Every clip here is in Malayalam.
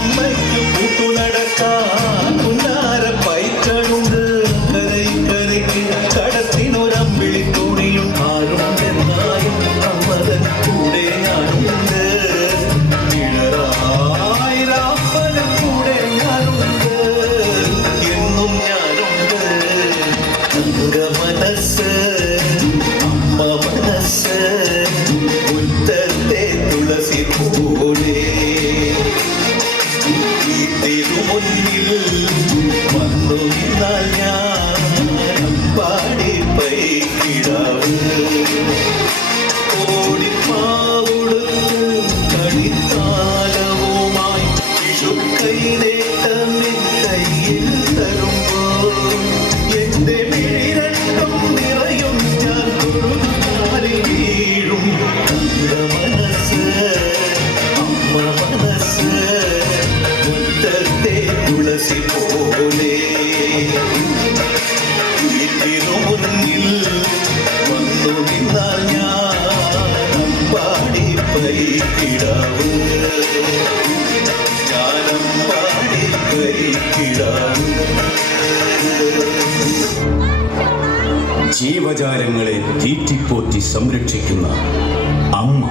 അമ്മയ്ക്ക് കൂട്ടു നടക്കാൻ കുഞ്ഞാര പൈറ്റളുണ്ട്. കരയ്ക്ക് കടത്തിനൊരമ്പിളി തുണിയും ആരുണ്ടെന്നായും അമ്മതൻ കൂടെ ഞാനുണ്ട്. ഇളറായിരാപ്പനും കൂടെ ഞാനുണ്ട്. എന്നും ഞാനുണ്ട്. തങ്ക മനസ്സ് അമ്മ മനസ്സ് മുറ്റത്തെ തുളസി പോലെ മുന്നിൽ വന്നു നിന്നാൽ ഞാൻ പാടി പൈക്കിടാവ്. ഓടിപ്പാവുടുത്ത് കളിത്താലവുമായി വിഷുക്കൈനേട്ടമേ കയ്യിൽ തരുമ്പോൾ എന്റെ മിഴിരണ്ടും നിറയും ഞാൻ തൊഴുകാലിൽ വീഴും. തങ്ക മനസ്സ് അമ്മ മനസ്സ് മുറ്റത്തെ തുളസി പോലെ മുന്നിൽ വന്നു നിന്നാൽ ഞാൻ പാടി പൈക്കിടാവ്. ഞാനും പാടി പൈക്കിടാവ്. ജീവജാലങ്ങളെ തീറ്റിപ്പോറ്റി സംരക്ഷിക്കുന്ന അമ്മ.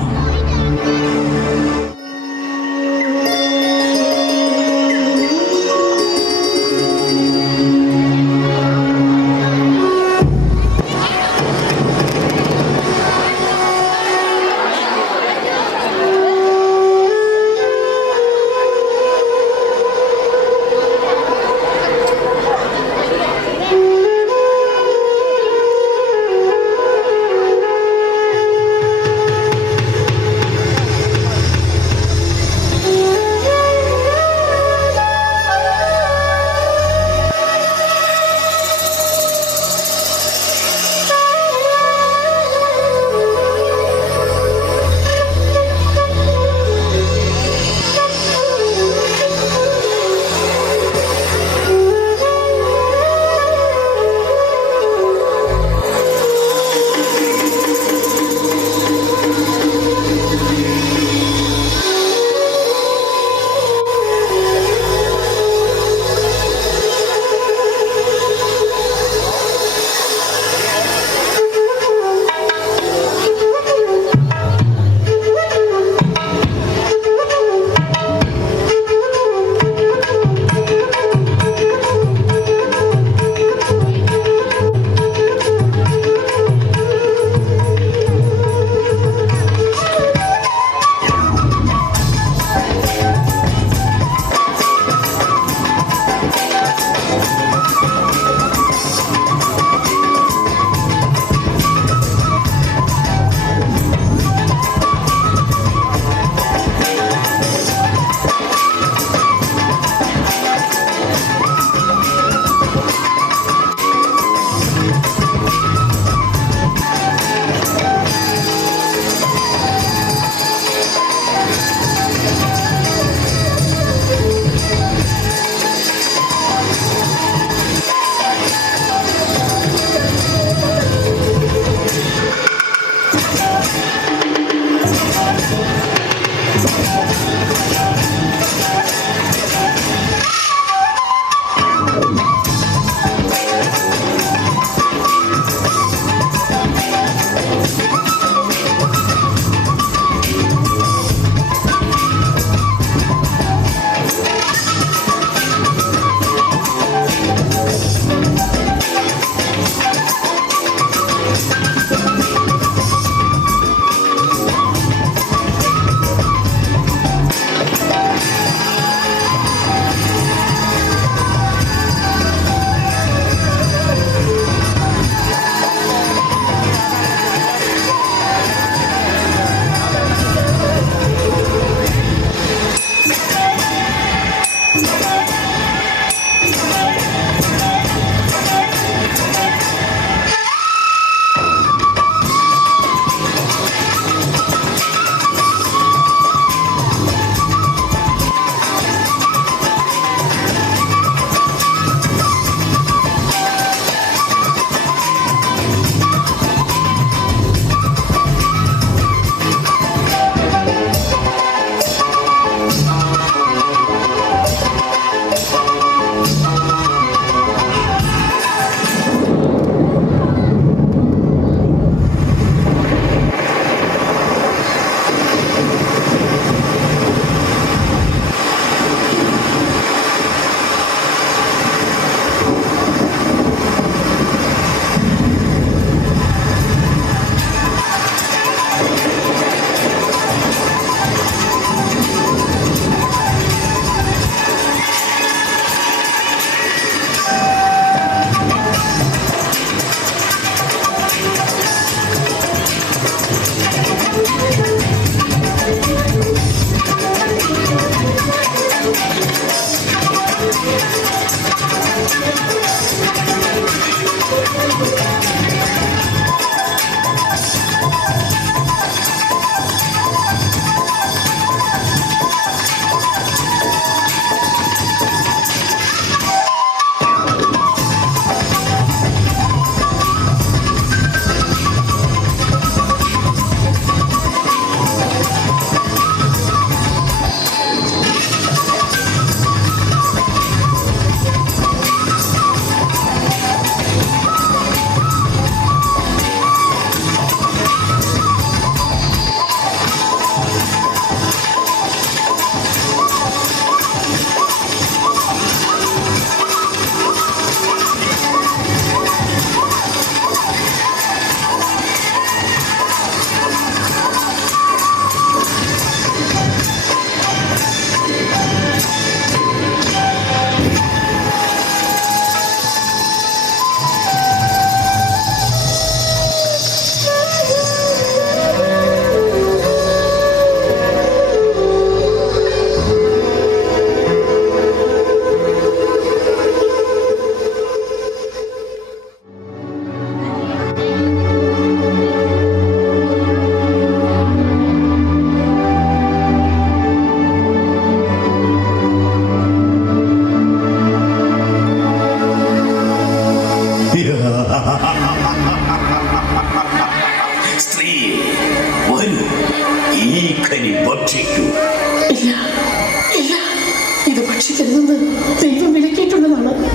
ഭക്ഷിക്കരുതെന്ന് ദൈവം വിലക്കിയിട്ടുള്ളതാണ്.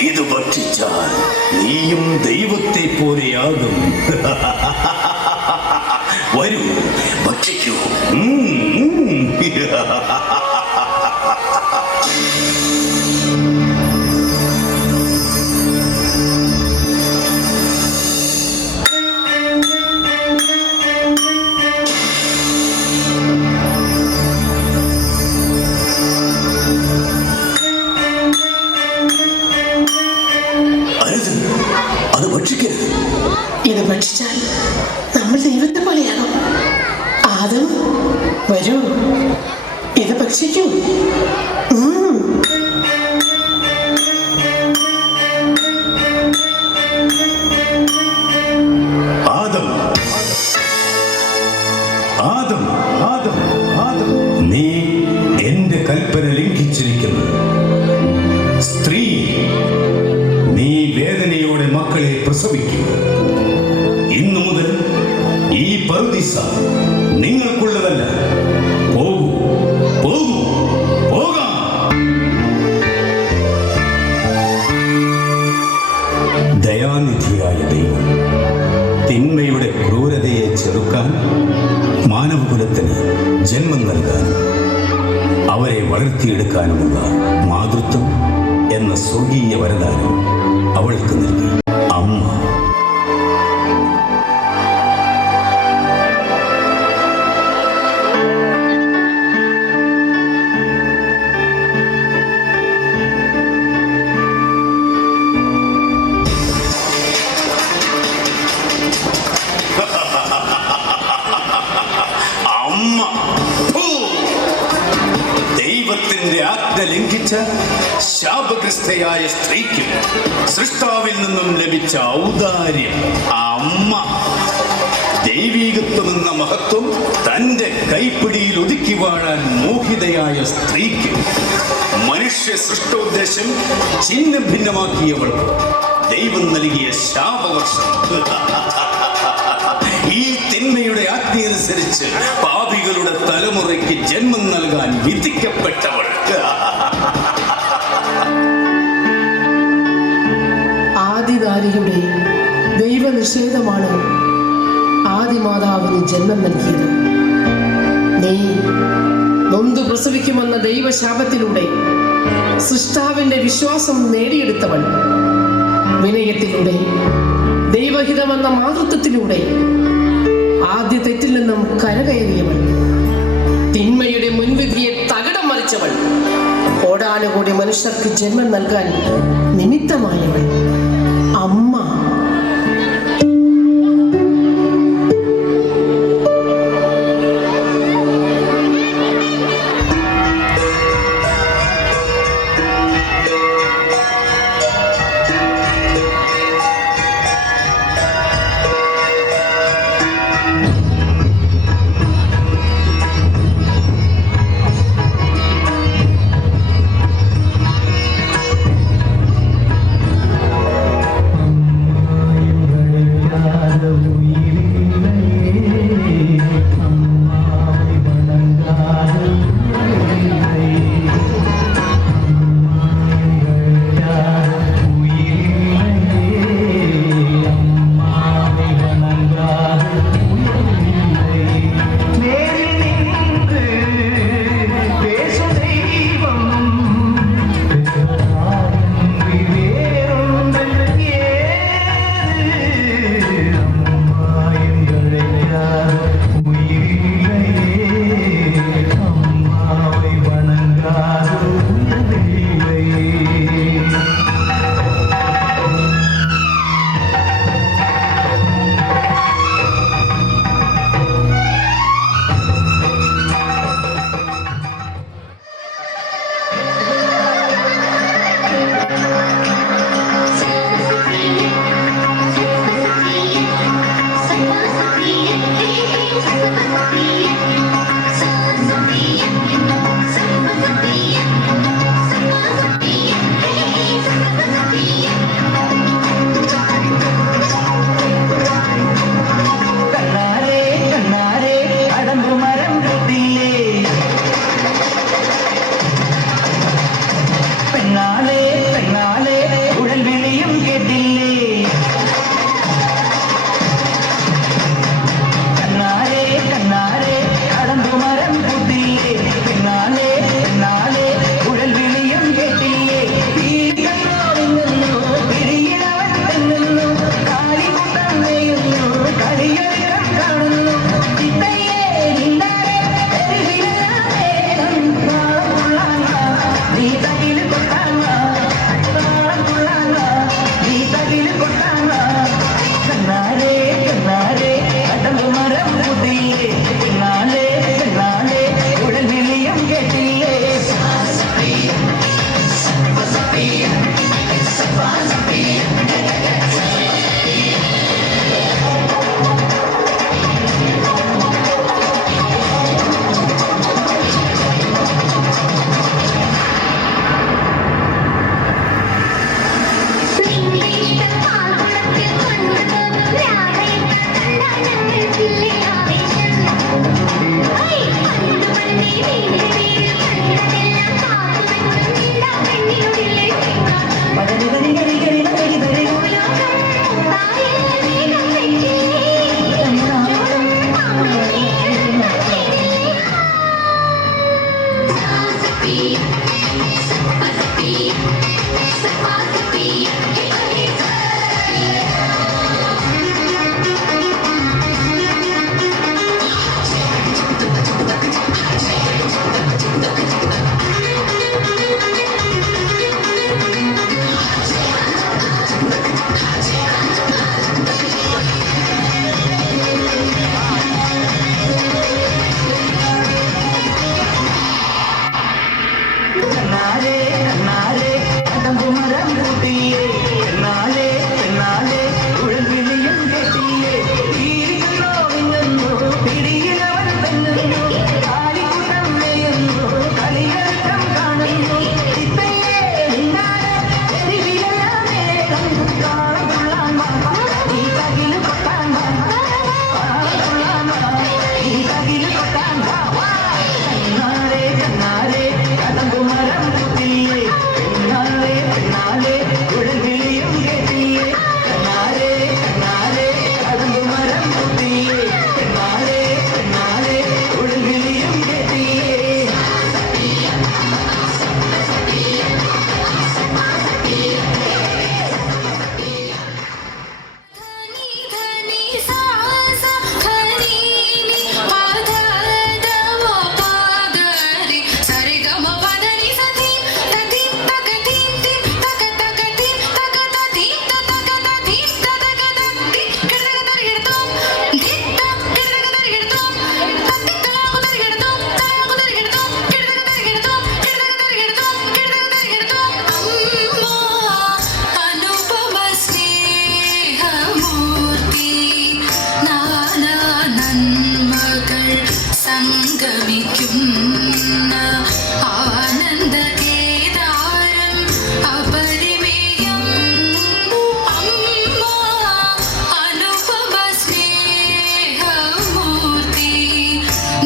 ഇത് ഭക്ഷിച്ചാൽ നീയും ദൈവത്തെ പോലെയാകും. വരൂ, ഭക്ഷിക്കൂ. അത് ഭക്ഷിക്കരുത്. ഇത് ഭക്ഷിച്ചാൽ നമ്മൾ ദൈവത്തെ പോലെയാകും. ആദം, വരൂ, ഇത് ഭക്ഷിക്കൂ. ആദം, ആദം, ആദം, ആദം, നീ എന്റെ കൽപ്പന ലംഘിച്ചിരിക്കുന്നു. സ്ത്രീ, നീ വേദനയോടെ മക്കളെ പ്രസവിക്കും. ഇന്നു മുതൽ ഈ പറുദീസ നിങ്ങൾക്കുള്ളതല്ല. പോകൂ, പോകൂ, പോകാം. ദയാനിധിയായ ദൈവം തിന്മയുടെ ക്രൂരതയെ ചെറുക്കാൻ മാനവകുലത്തിന് ജന്മം നൽകാനും അവരെ വളർത്തിയെടുക്കാനുമുള്ള മാതൃത്വം എന്ന സ്വർഗീയ വരദാനം അവൾക്ക് നൽകി. അമ്മ. അമ്മ. ദൈവത്തിന്റെ ആജ്ഞ ലംഘിച്ച ശാപഗ്രസ്തയായ സ്ത്രീക്ക് സൃഷ്ടാവിൽ നിന്നും ലഭിച്ച ഔദാര്യം അമ്മ. ദൈവീകത്വമെന്ന മഹത്വം തന്റെ കൈപ്പിടിയിൽ ഒതുക്കി വാഴാൻ മോഹിതയായ സ്ത്രീക്ക് മനുഷ്യ സൃഷ്ടോദ്ദേശം ചിഹ്ന ഭിന്നമാക്കിയവൾക്ക് ദൈവം നൽകിയ ശാപവർഷം. ഈ തിന്മയുടെ ആജ്ഞയനുസരിച്ച് പാപികളുടെ തലമുറയ്ക്ക് ജന്മം നൽകാൻ വിധിക്കപ്പെട്ടവൾ. ആദിനാരിയുടെ ദൈവനിഷേധമാണ് ആദിമാതാവിന് ജന്മം നൽകിയത്. നീ നൊന്തു പ്രസവിക്കുമെന്ന ദൈവശാപത്തിലൂടെ സൃഷ്ടാവിന്റെ വിശ്വാസം നേടിയെടുത്തവൾ. വിനയത്തിലൂടെ, ദൈവഹിതമെന്ന മാതൃത്വത്തിലൂടെ ആദ്യ തെറ്റിൽ നിന്നും കരകയറിയവൾ. തിന്മയുടെ മുൻവിധിയെ തകിടം മറിച്ചവൾ. കോടാനുകൂടി മനുഷ്യർക്ക് ജന്മം നൽകാൻ നിമിത്തമായവൾ അമ്മ. സംഗമിക്കുന്ന ആനന്ദ കേദാരം അപരിമേയം അമ്മ അനുപമ സ്നേഹമൂർത്തി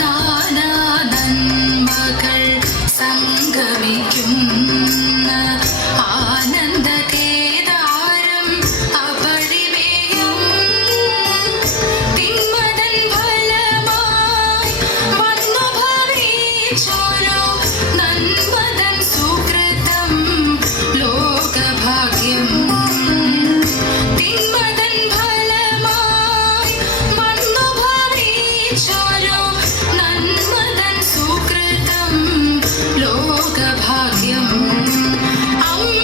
നാനാ നന്മകൾ സംഗമിക്കുന്ന ആനന്ദ കേദാരം അപരിമേയം തിന്മതൻ ഫലമായി വന്നു ഭവിച്ചോരോ നന്മതൻ സുകൃതം ലോകഭാഗ്യം തിന്മതൻ ഫലമായി വന്നു ഭവിച്ചോരോ നന്മതൻ സുകൃതം ലോകഭാഗ്യം അമ്മ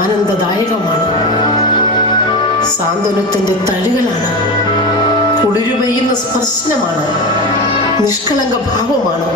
ആനന്ദദായകമാണ്, സാന്ത്വനത്തിന്റെ തഴുകളാണ്, കുളിരുപെയ്യുന്ന സ്പർശനമാണ്, നിഷ്കളങ്ക ഭാവമാണ്.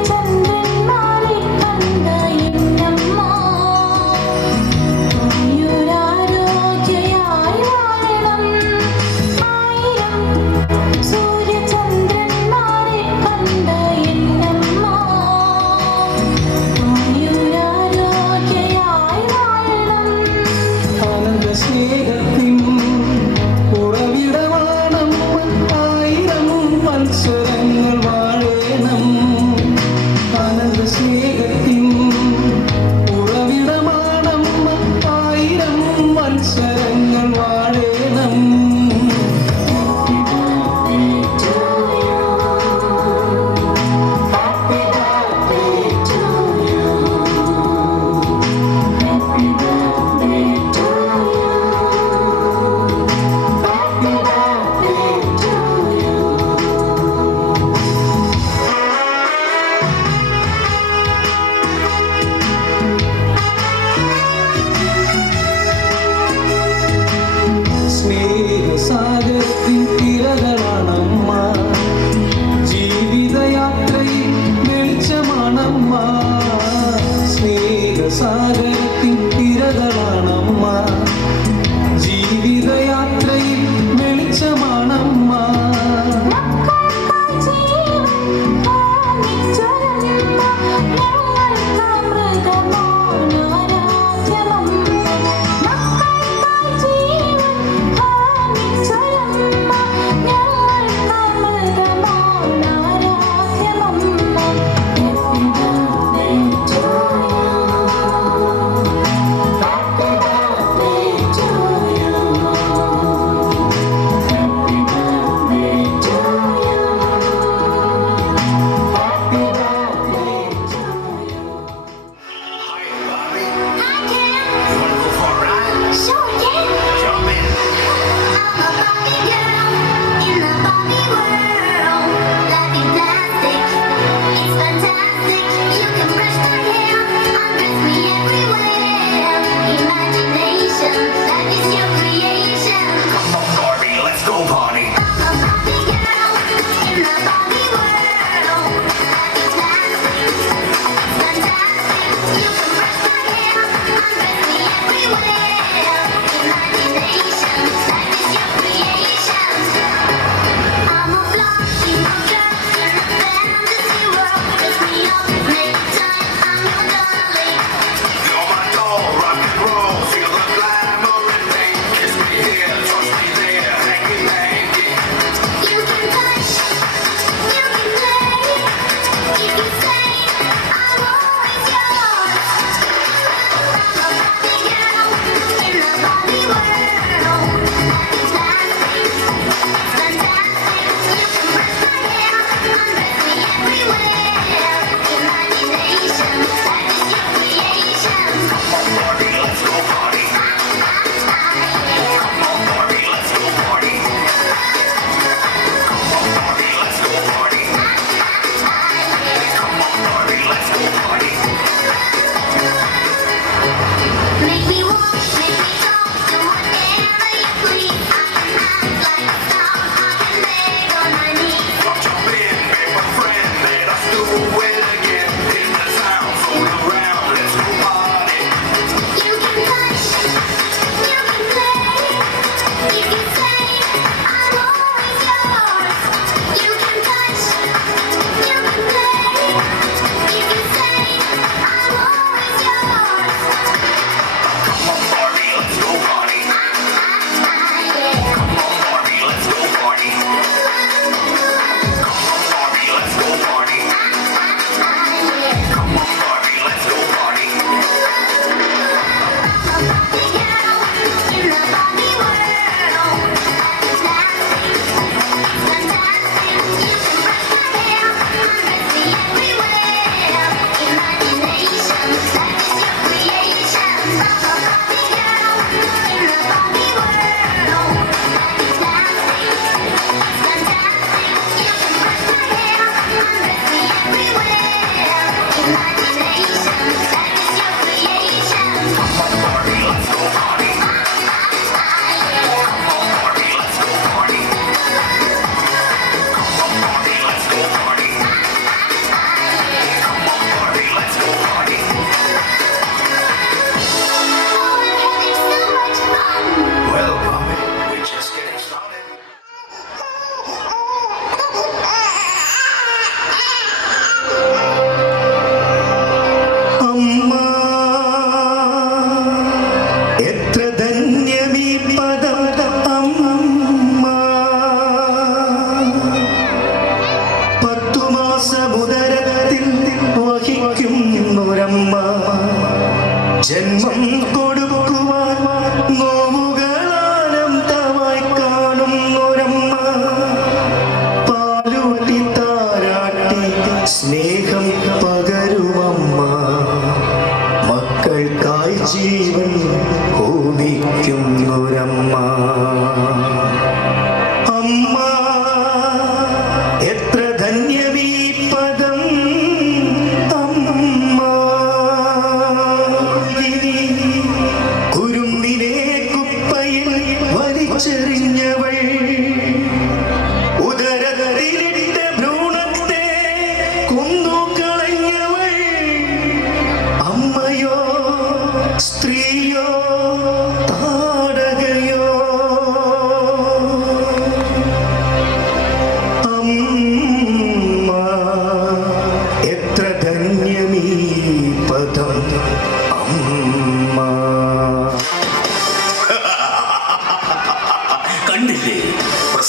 സൂര്യചന്ദ്രന്മാരെ കണ്ട എന്നമ്മ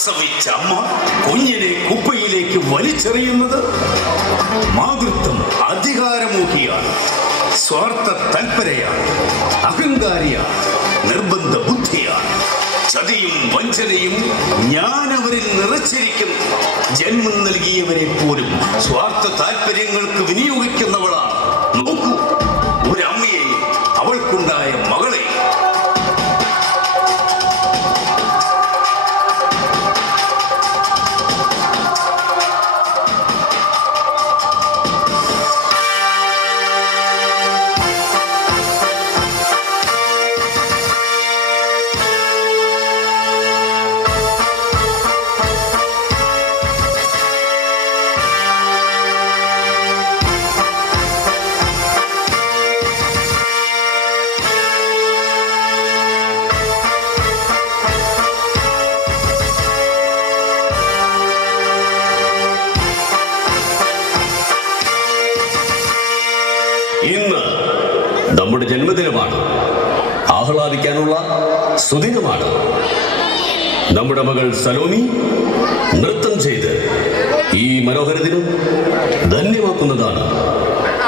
പ്രസവിച്ച അമ്മ കുഞ്ഞിനെ കുപ്പയിലേക്ക് വലിച്ചെറിയുന്നത് മാതൃത്വം അധികാരമോഹിയാണ്, സ്വാർത്ഥ തൽപരയാണ്, അഹങ്കാരിയാണ്, നിർബന്ധ ബുദ്ധിയാണ്, ചതിയും വഞ്ചനയും ഞാൻ അവരിൽ നിറച്ചിരിക്കുന്നു. ജന്മം നൽകിയവരെ പോലും സ്വാർത്ഥ താല്പര്യങ്ങൾക്ക് വിനിയോഗിക്കുന്നവളാണ്. നോക്കൂ, ഒരമ്മയെയും അവൾക്കുണ്ടായ മകളെ. ഇന്ന് നമ്മുടെ ജന്മദിനമാണ്, ആഹ്ലാദിക്കാനുള്ള സുദിനമാണ്. നമ്മുടെ മകൾ സലോമി നൃത്തം ചെയ്ത് ഈ മനോഹര ദിനം ധന്യമാക്കുന്നതാണ്.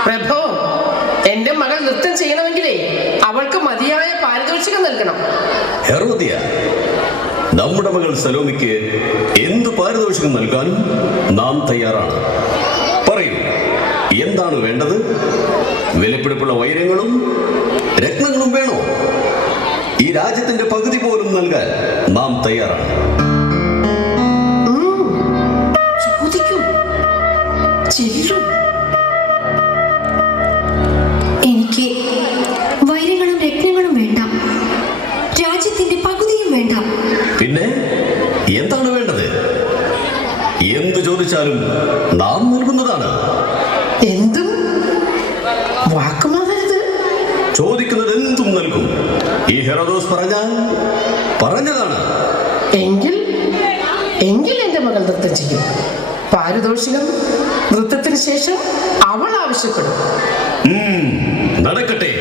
പ്രഭു, എന്റെ മകൾ നൃത്തം ചെയ്യണമെങ്കിലേ അവൾക്ക് മതിയായ പാരിതോഷികം നൽകണം. ഹെറോദിയ, നമ്മുടെ മകൾ സലോമിക്ക് എന്ത് പാരിതോഷികം നൽകാനും നാം തയ്യാറാണ്. പറയൂ, എന്താണ് വേണ്ടത്? വിലപിടിപ്പുള്ള വൈരങ്ങളും രത്നങ്ങളും വേണോ? ഈ രാജ്യത്തിന്റെ പകുതി പോലും നൽകാൻ നാം തയ്യാറാണ്. ചോദിക്കൂ, ചെല്ലൂ. എനിക്ക് വൈരങ്ങളും രത്നങ്ങളും വേണ്ട, രാജ്യത്തിന്റെ പകുതിയും വേണ്ട. പിന്നെ എന്താണ് വേണ്ടത്? എന്ത് ചോദിച്ചാലും നാം നൽകുന്നതാണ്. എന്തും വാക്കുമാറരുത്. ചോദിക്കുന്നത് എന്തും നൽകും. ഈ ഹെറോദോസ് പറഞ്ഞതാണ്. എങ്കിൽ എന്റെ മകൾ നൃത്തം ചെയ്യും. പാരിതോഷികം നൃത്തത്തിന് ശേഷം അവൾ ആവശ്യപ്പെടും. നടക്കട്ടെ.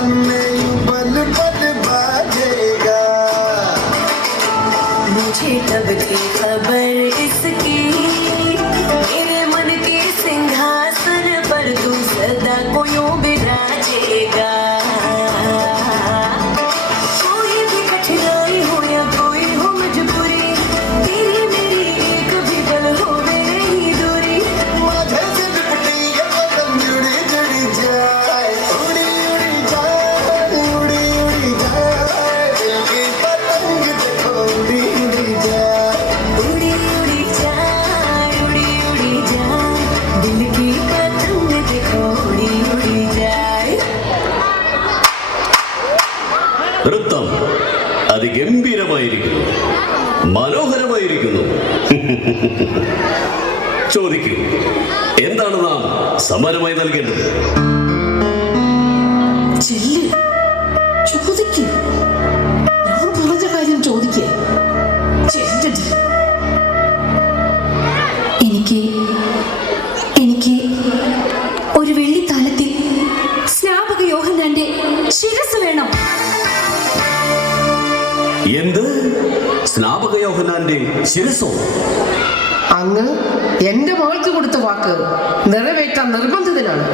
मन में यूं पल पल बाजेगा। मुझे तब थी खबर इसकी, मेरे मन के सिंहासन पर तू सदा को यूं बिराजेगा। कोई भी कठिनाई हो या कोई हो मजबूरी, तेरी मेरी एक भी पल हो मेरी दूरी। माझे से लिपटी ये पतंग जुड़ी जुड़ी जाए, उड़ी उड़ी जाए, उड़ी उड़ी जाए, दिल की पतंग देखो उड़ी उड़ी जाए। उड़ी उड़ी जाए, उड़ी उड़ी जाए, दिल की पतंग देखो उड़ी उड़ी जाए। നൃത്തം അതിഗംഭീരമായിരിക്കുന്നു, മനോഹരമായിരിക്കുന്നു. ചോദിക്കൂ, എന്താണ് നാം സമ്മാനമായി നൽകേണ്ടത്? ചെല്ല്, ചോദിക്ക്. ഞാൻ പറഞ്ഞ കാര്യം ചോദിക്കേ. ചെല്ലടി. എനിക്ക് ഒരു വെള്ളിത്താലത്തിൽ സ്നാപക യോഹന്നാന്റെ ശിരസ് വേണം. എന്ത്? സ്നാപക യോഹന്നാന്റെ ശിരസോ? അങ്ങ് എന്റെ മകൾക്ക് കൊടുത്ത വാക്ക് നിറവേറ്റാൻ നിർബന്ധിതനാണ്.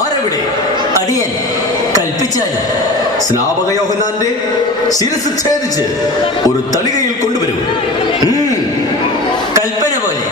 ആരെവിടെ? അടിയൻ കൽപ്പിച്ചാലും. സ്നാപക യോഹന്നാന്റെ ശിരസ് ഛേദിച്ച് ഒരു തളികയിൽ കൊണ്ടുവരും. കൽപ്പന പോലെ.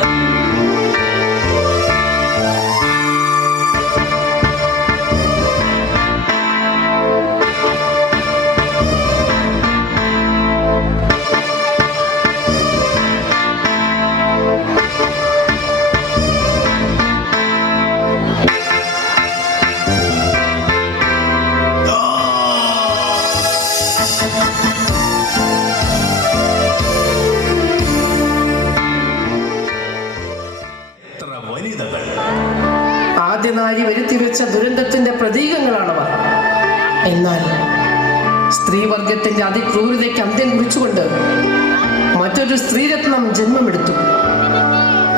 എത്ര വനിതകൾ! ആദ്യനാരി വരുത്തിവെച്ച ദുരന്തത്തിന്റെ പ്രതീകങ്ങളാണവർ. എന്നാൽ സ്ത്രീവർഗത്തിന്റെ അതിക്രൂരതയ്ക്ക് അന്ത്യം കുറിച്ചുകൊണ്ട് മറ്റൊരു സ്ത്രീരത്നം ജന്മമെടുത്തു.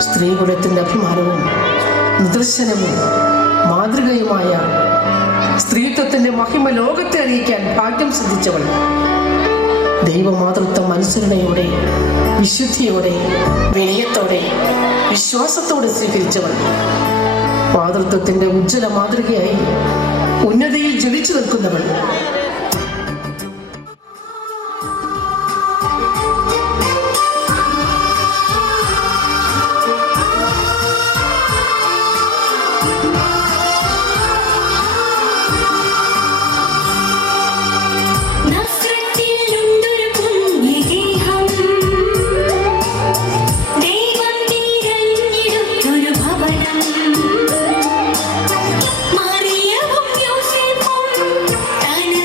സ്ത്രീകുലത്തിന്റെ അഭിമാനവും നിദർശനവും മാതൃകയുമായ സ്ത്രീത്വത്തിന്റെ മഹിമ ലോകത്തെ അറിയിക്കാൻ ഭാഗ്യം സിദ്ധിച്ചവൾ, ദൈവമാതൃത്വം അനുസരണയോടെ, വിശുദ്ധിയോടെ, വിനയത്തോടെ, വിശ്വാസത്തോടെ സ്വീകരിച്ചവൾ, മാതൃത്വത്തിന്റെ ഉജ്ജ്വല മാതൃകയായി ഉന്നതിയിൽ ജ്വലിച്ചു നിൽക്കുന്നവൾ. നസ്രത്തിലുണ്ടൊരു പുണ്യഗേഹം, ദൈവം തിരഞ്ഞെടുത്തൊരു ഭവനം. മറിയവും യോസേഫും തനതായ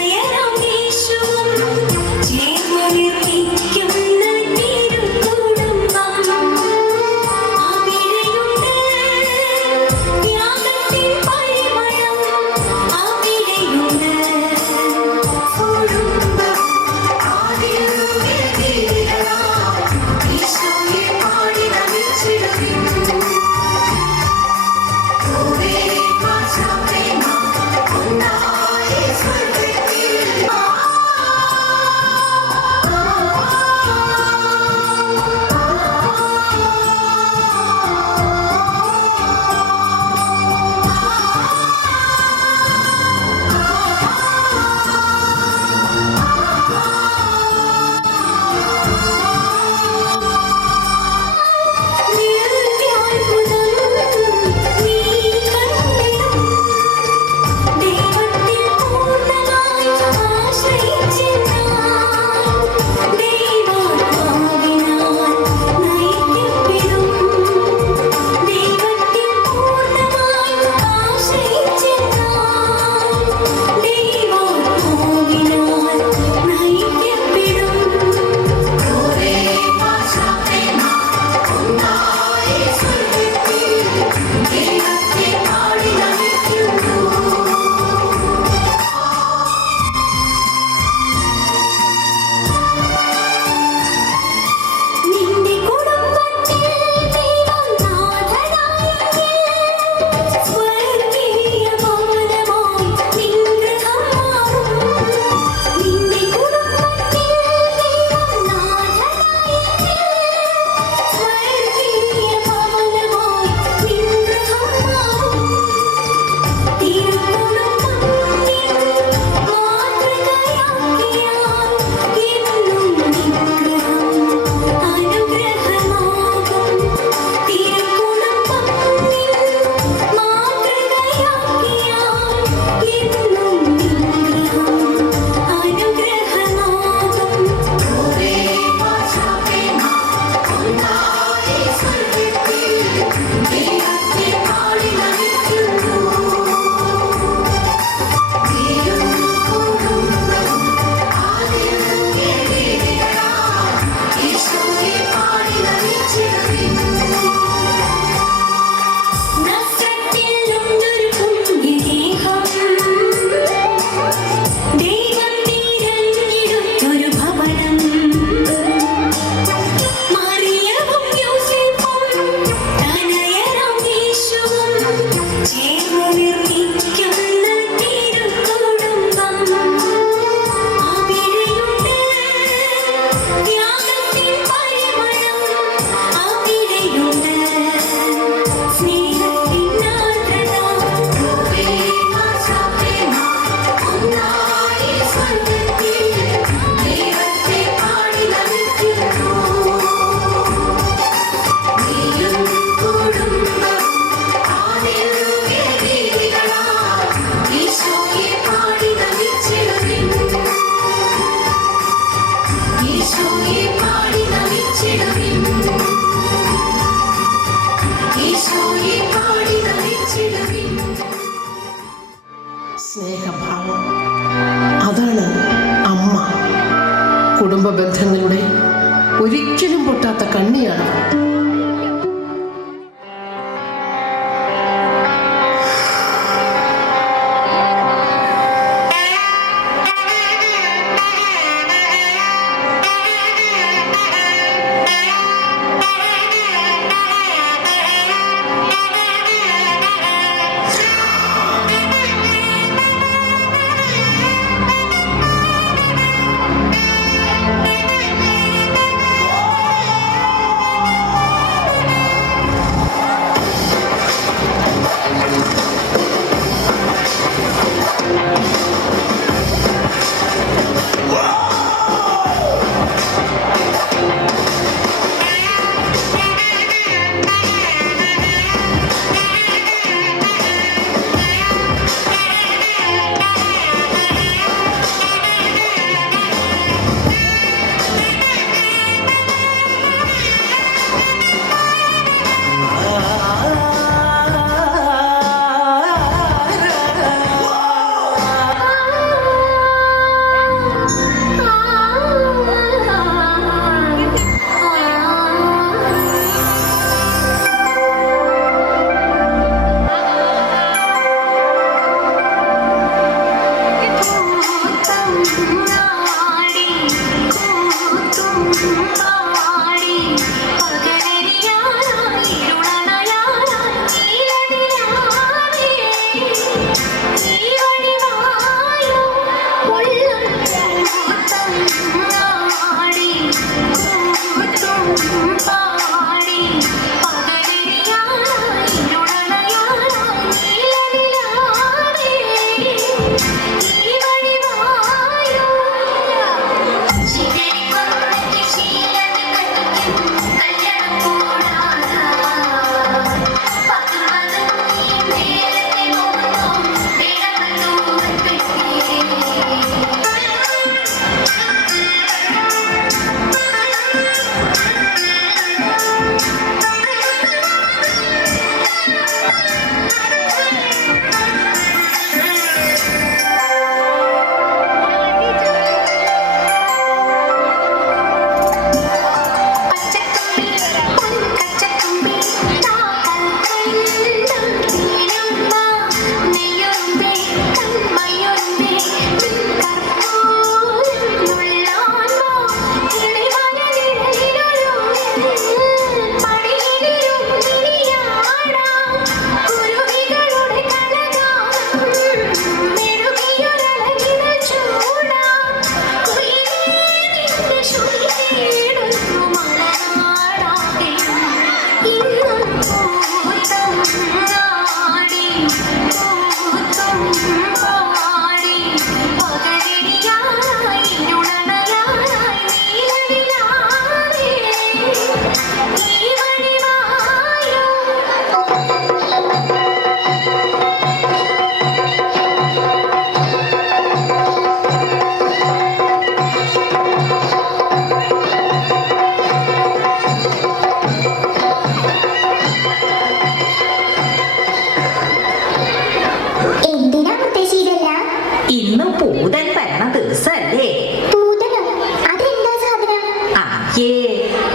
അതാണ് അമ്മ. കുടുംബ ബന്ധങ്ങളുടെ ഒരിക്കലും പൊട്ടാത്ത കണ്ണിയാണ്.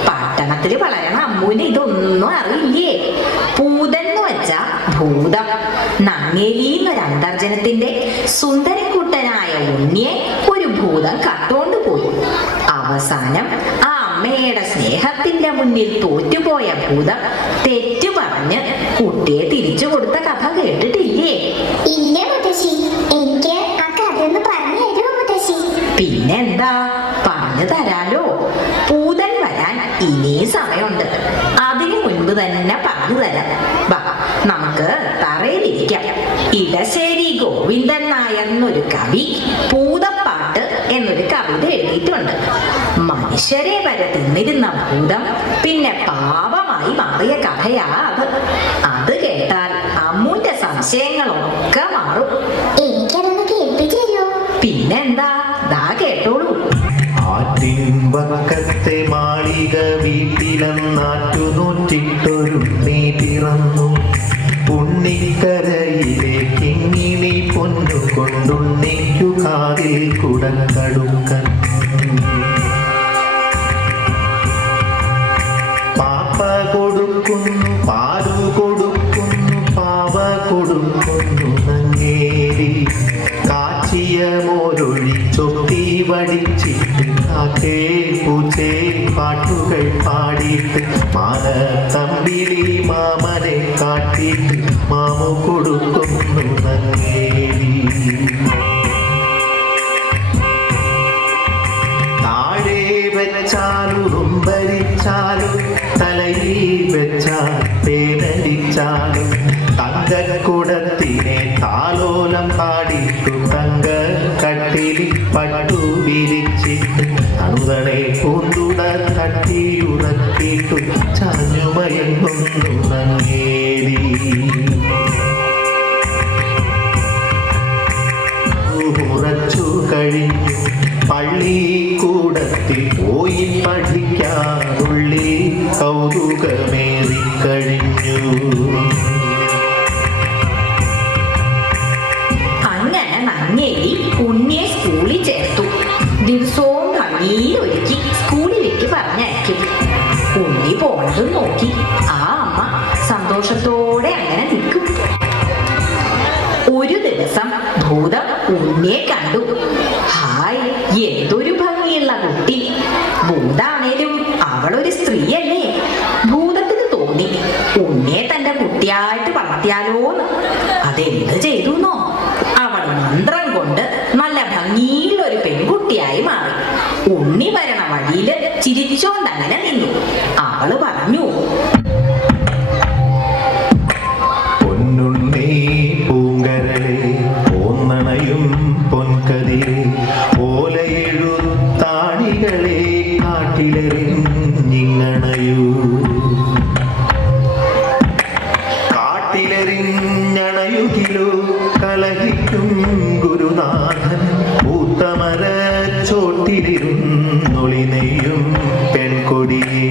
പട്ടണത്തില് വളരണ അമ്മൂന് ഇതൊന്നും അറിയില്ലേ. പൂതന്ന് വെച്ച ഭൂതം. നങ്ങേലിന്നൊരു അന്തർജനത്തിന്റെ സുന്ദരക്കുട്ടനായ ഉണ്ണിയെ ഒരു ഭൂതം കട്ടോണ്ട് പോയി. അവസാനം ആ അമ്മയുടെ സ്നേഹത്തിന്റെ മുന്നിൽ തോറ്റുപോയ ഭൂതം തെറ്റു പറഞ്ഞ് കുട്ടിയെ തിരിച്ചു കൊടുത്ത കഥ കേട്ടിട്ടില്ലേ? ഇല്ല മുത്തശ്ശി, എനിക്ക് ആ കഥ ഒന്ന് പറഞ്ഞു തരുമോ മുത്തശ്ശി? പിന്നെന്താ, പറഞ്ഞു തരാലോ. പൂതൻ വരാൻ ഇനി സമയമുണ്ട്. അതിനു മുൻപ് തന്നെ പറഞ്ഞു തരാം. വാ, നമുക്ക് തറയിലിരിക്കാം. ഇടശ്ശേരി ഗോവിന്ദൻ നായർ എന്നൊരു കവി പൂതപ്പാട്ട് എന്നൊരു കവിത എഴുതിയിട്ടുണ്ട്. മനുഷ്യരെ വരെ തിന്നിരുന്ന ഭൂതം പിന്നെ പാവമായി മാറിയ കഥയാ അത്. അത് കേട്ടാൽ അമ്മൂന്റെ സംശയങ്ങളൊക്കെ മാറും. എനിക്കതൊന്ന് കേൾപ്പിച്ചു തരുമോ? പിന്നെന്താ, ദാ കേട്ടോളൂ. ആറ്റിൻപക്കത്തെ മാളിക വീട്ടിലെന്നാറ്റുനൂറ്റിട്ടൊരുണ്ണി പിറന്നു. ഉണ്ണിക്കരയിലെ കിങ്ങിണി പൊന്നു കൊണ്ടുണ്ണി എനിക്കു കാതിൽ കുടക്കടുക്കൻ പാപ്പ കൊടുക്കുന്നു പാലു കൊടുക്കുന്നു പാവ കൊടുക്കുന്നു നങ്ങേരി കാച്ചിയ മോരൊഴി ചൊട്ടി വടിച്ചിട്ട് കാക്കേ പൂച്ചേ പാട്ടുകൾ പാടിയിട്ട് മാനത്തമ്പിളി മാമനെ കാട്ടിയിട്ട് മാമു കൊടുക്കുന്നു നങ്ങേരി താഴെ വെച്ചാലും ഉറുമ്പരിച്ചാലും തലയിൽ വെച്ചാൽ തേനടിച്ചാലും തങ്കക്കുടത്തിനെ താലോലം പാടിട്ടു തങ്ക കട്ടിലി പട്ടു വിരിച്ചിട്ട് അണുതളെ പൂന്തുട തട്ടിയുറക്കിട്ടു ചാഞ്ഞുമയങ്ങുന്നു നങ്ങേരി ഉറച്ചു കഴിഞ്ഞു പള്ളിക്കൂടത്തിൽ പോയി പഠിക്കാനുള്ളി കൗതുകമേറിക്കഴിഞ്ഞു അങ്ങനെ നങ്ങേരി ഉണ്ണിയെ സ്കൂളിൽ ചേർത്തു. ദിവസവും ഭംഗിയിലൊരുക്കി സ്കൂളിലേക്ക് പറഞ്ഞയക്കും. ഉണ്ണി പോണതും നോക്കി ആ അമ്മ സന്തോഷത്തോടെ അങ്ങനെ നിൽക്കും. ഒരു ദിവസം ഭൂതം ഉണ്ണിയെ കണ്ടു. ഹായ്, എന്തൊരു ഭംഗിയുള്ള കുട്ടി. ഭൂതാണേലും അവളൊരു സ്ത്രീയല്ലേ. ഭൂതത്തിന് തോന്നി ഉണ്ണിയെ തന്റെ കുട്ടിയായിട്ട് വളർത്തിയാലോന്ന്. അതെന്ത് ചെയ്തുന്നോ, അവൾ മന്ത്രം കൊണ്ട് നല്ല ഭംഗിയുള്ള ഒരു പെൺകുട്ടിയായി മാറി. ഉണ്ണി വരണ വഴിയില് ചിരിച്ചോണ്ടങ്ങനെ നിന്നു. അവള് പറഞ്ഞു, പൊന്നുണ്ണി പൂങ്കരളെ ഓന്നണയും പൊൻകതിരെ ഓലയെഴുത്താണികളെ കാട്ടിലെറിഞ്ഞിങ്ങണയൂ കാട്ടിലെറിഞ്ഞണയുകിലോ കലഹിക്കും ഗുരുനാഥൻ പൂത്തമര ചോട്ടിലിരുന്നൊളി നെയ്യും പെൺകൊടിയേ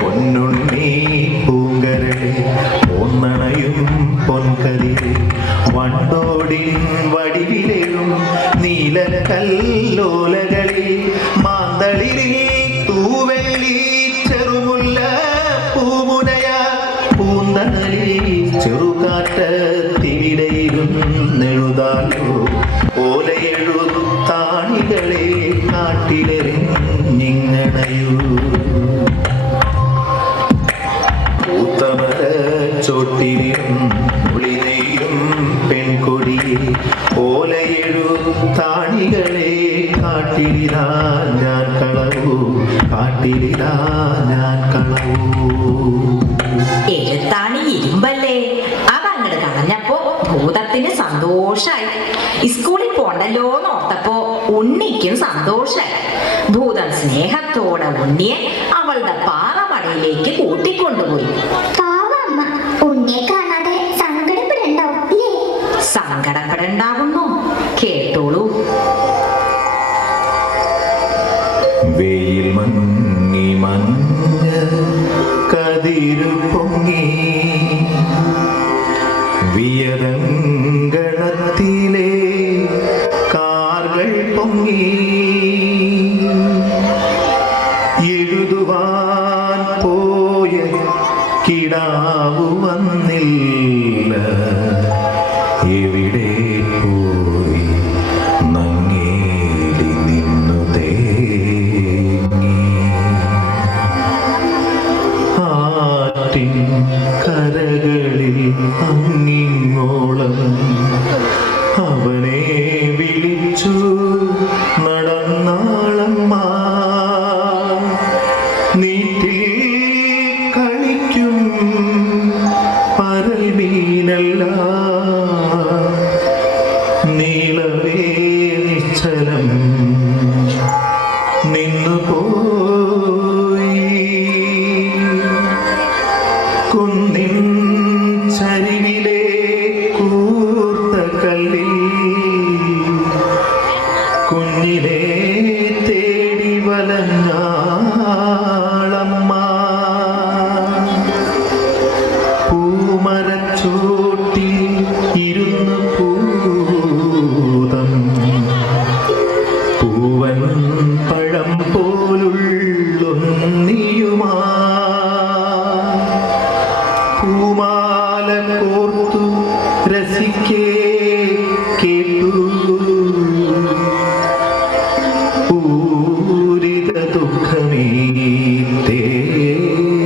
പൊന്നുണ്ണി പൂങ്കരളെ ഒന്നണയും പൊൻകതിരെ വണ്ടോടിൻ വടിവിലേറും നീലക്കല്ലോലകളിൽ മാന്തളിരി തൂവെള്ളി ചെറുമുല്ല പൂമുനയ പൂന്തണലി ചെറുകാറ്റത്തിവിടയിരുന്നെഴുതാലോ ഓലയെഴുത്താണികളെ കാട്ടിലെറിഞ്ഞിങ്ങണയൂ പൂത്തമര ചോട്ടിലിരുന്നൊളിനെയും പെൺകൊടിയെ ഓലയെഴുത്താണികളെ കാട്ടിലിതാ ഞാൻ കളവൂ കാട്ടിലിതാ ഞാൻ കളവൂ. എഴുത്താണി ഇരുമ്പല്ലേ. അതങ്ങട് കളഞ്ഞപ്പോ ഭൂതത്തിന് സന്തോഷായി. സ്കൂളിൽ പോണ്ടല്ലോ എന്നോർത്തപ്പോ ഉണ്ണിക്കും സന്തോഷായി. ഭൂതം സ്നേഹത്തോടെ ഉണ്ണിയെ അവളുടെ പാറമടയിലേക്ക് കൂട്ടിക്കൊണ്ടുപോയി. പാവമ്മ ഉണ്ണിയെ കാണാതെ സങ്കടപ്പെടണ്ടാവും അല്ലേ? സങ്കടപ്പെടണ്ടാവുന്നു, കേട്ടോളൂ. വെയിൽ മങ്ങി മഞ്ഞ കതിരു പൊങ്ങി വിയരങ്ങളത്തിലെ കാർകൾ പൊങ്ങി എഴുതുവാൻ പോയ കിടാവു വന്നില്ല എവിടെ പോയി നങ്ങേലി നിന്നു തേങ്ങി ആറ്റിൻ കരകളിൽ അങ്ങിങ്ങോളം അവനെ വിളിച്ചു നടന്നാളമ്മ നീറ്റി കളിക്കും പരൽ മീനല്ല നീളവേ നിശ്ചലം നിന്നുപോയി കുന്നിൻ ചരിവിലെ കൂർക്ക രസിക്കേ കേട്ടു പൂരിത ദുഃഖമീ തേങ്ങലുകൾ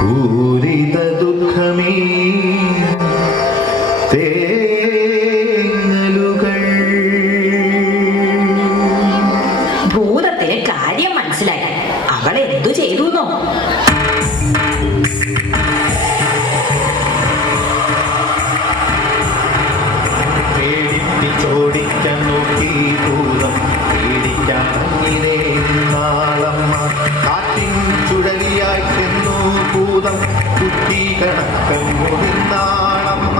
പൂരിത ദുഃഖമീ തേങ്ങലുകൾ. ഭൂതത്തിന് കാര്യം മനസ്സിലായി. അവൾ എന്തു ചെയ്തു? ചോടിക്കാൻ നോക്കി ഭൂതം പേടിക്കാൻ നാളമ്മ കാറ്റിൻ ചുഴലിയായി ചെന്നു ഭൂതം കുത്തി കണക്കങ്ങു നിന്നാളമ്മ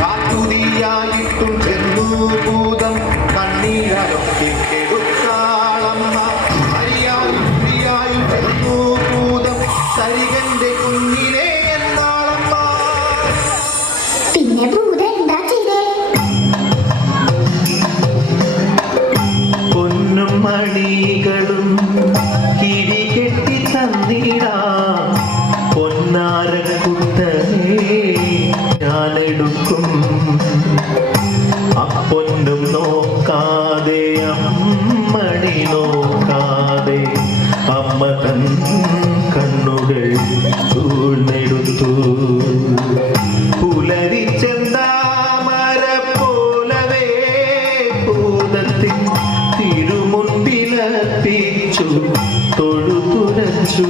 കാറ്റുതിയായിട്ടും ചെന്നു ഭൂതം കണ്ണീരൊക്കെ കെടുത്താളമ്മ അരിയായും ചെന്നു ഭൂതം സരികന്റെ കുഞ്ഞിനെ എന്നാളമ്മ. പിന്നെ ഭൂതം എന്താ ചെയ്തേ? പൊന്നും മണികളും കിഴികെട്ടി തന്നിടാ പൊന്നാരക്കുട്ടനെ ഞാനെടുക്കും. അപ്പൊന്നും നോക്കാതെ അമ്മണി നോക്കാതെ അമ്മ തൻ കണ്ണുകൾ ചൂഴ്ന്നെടുത്തു. പുലരിച്ചെന്താമര പോലവേ ഭൂതത്തിൻ തിരുമുണ്ടിലർപ്പിച്ചു തൊഴുതുരച്ചു.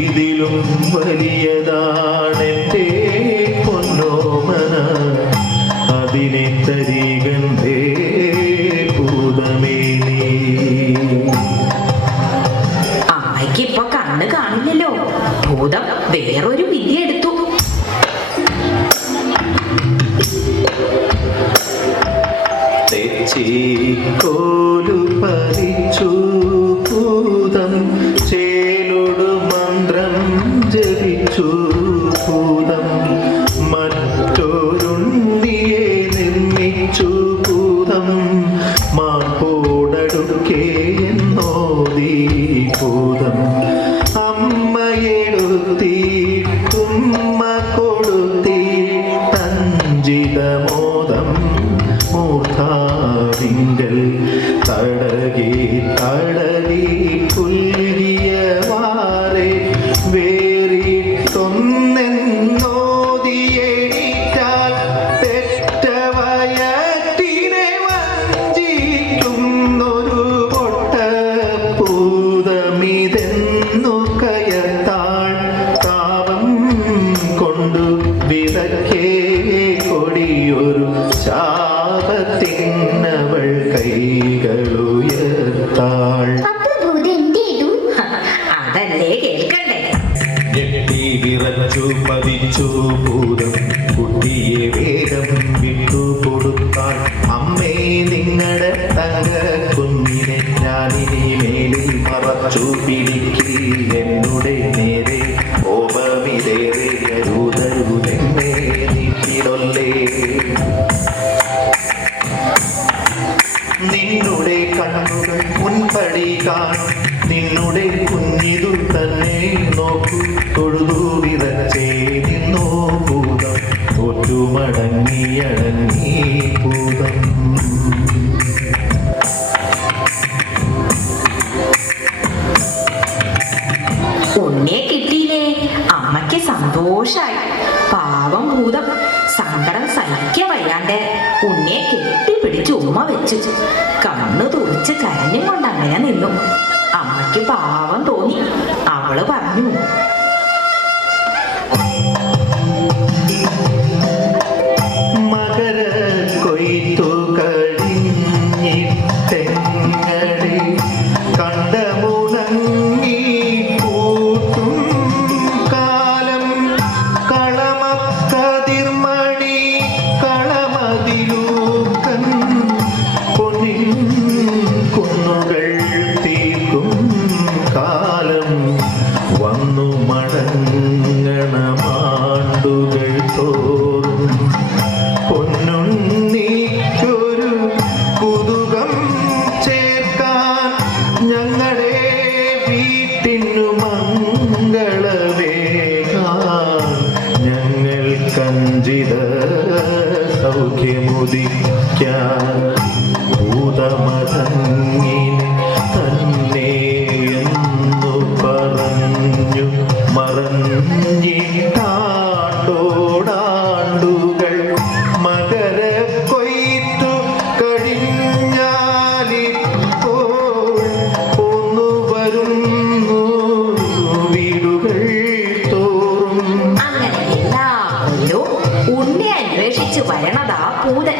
ഇതിലും വലിയതാണെന്റെ പൊന്നോമന അതിനെ തരികണ്ടേ ഭൂതമേ നീ. അമ്മയ്ക്കിപ്പൊ കണ്ണ് കാണില്ലല്ലോ. ഭൂതം വേറൊരു വിദ്യ എടുത്തു. കോലു പറിച്ചു ഭൂതം ചേലോടു മന്ത്രം ജപിച്ചു ഭൂതം മറ്റൊരുണ്ണിയെ നിർമ്മിച്ചു ഭൂതം മാപ്പോടടുക്കേ എന്നോദി ഭൂതം അമ്മയെടുത്തി ഉമ്മ കൊടുത്തി തഞ്ചിതമോദം മൂർധാവിങ്കൽ തടകി തടകി പുൽകിയ വാറെ വേറിട്ടൊന്നെന്നോദിയേറ്റാൽ തെറ്റ വയറ്റിനെ വഞ്ചിക്കുന്നൊരു പൊട്ടപ്പൂതമിതെന്നു കയത്താൾ താപം കൊണ്ടു വിതക്കേ കൊടിയൊരു ശാപത്തിനവൾ കൈകളുയർത്താൾ. അപ്പൊ ഭൂതം എന്ത് ചെയ്തു? അതല്ലേ കേൾക്കണ്ടേ? ഞെട്ടി വിറച്ചു പതിച്ചു ഭൂതം കുട്ടിയെ വേഗം വിട്ടുകൊടുത്താൾ. അമ്മേ നിങ്ങളുടെ തങ്ക കുഞ്ഞിനെ ഞാനിനി മേലിൽ മറച്ചു പിടിക്കി എന്നുടെ നേരെ കോപമിതേറെ അരുതരുതെന്നേ നീട്ടിടൊല്ലേ. നിന്നുടെ കണ്ണുകൾ മുൻപടി കാണും നിന്നുടെ കുഞ്ഞിതു തന്നെ നോക്കൂ തൊഴുതു വിറച്ചേ നിന്നോ ഭൂതം ഒറ്റുമടങ്ങിയടങ്ങി ഭൂതം. ഉണ്ണിയെ കിട്ടിയില്ലേ? അമ്മയ്ക്ക് സന്തോഷായി. പാവം ഭൂതം സങ്കടം സഹിക്ക വയ്യാണ്ട് ഉണ്ണിയെ കെട്ടിപ്പിടിച്ച് ഉമ്മ വെച്ചു. കണ്ണു തുറിച്ച് കരഞ്ഞും കൊണ്ട് അങ്ങനെ നിന്നു. അമ്മയ്ക്ക് പാവം തോന്നി. അവള് പറഞ്ഞു, മകര കൊയ്ത്തു കഴിഞ്ഞിട്ടെങ്ങടെ കണ്ടമുണങ്ങി പൂത്തും കാലം കളമക്കതിർമണി കളമതിലൂക്കൻ പൊന്നിൻ കുന്നുകൾ തീർക്കും കാലം വന്നു മടങ്ങണമാണ്ടുകൾ തോറും പൊന്നുണ്ണിക്കൊരു കുതുകം ചേർക്കാൻ ഞങ്ങളുടെ വീട്ടിനു മംഗളവേകാൻ മോദിക്കാൻ ഭൂതമതങ്ങിനെ തന്നെ എന്നു പറഞ്ഞു മറഞ്ഞിട്ടാണ്ടോടാണ്ടുകൾ മകര കൊയ്ത്തു കഴിഞ്ഞാലിപ്പോൾ ഒന്നു വരുന്നു വീടുകൾ തോറും. അങ്ങനെ എല്ലാവരും ഉണ്ണി അന്വേഷിച്ചു വരണതാ പൂതൻ.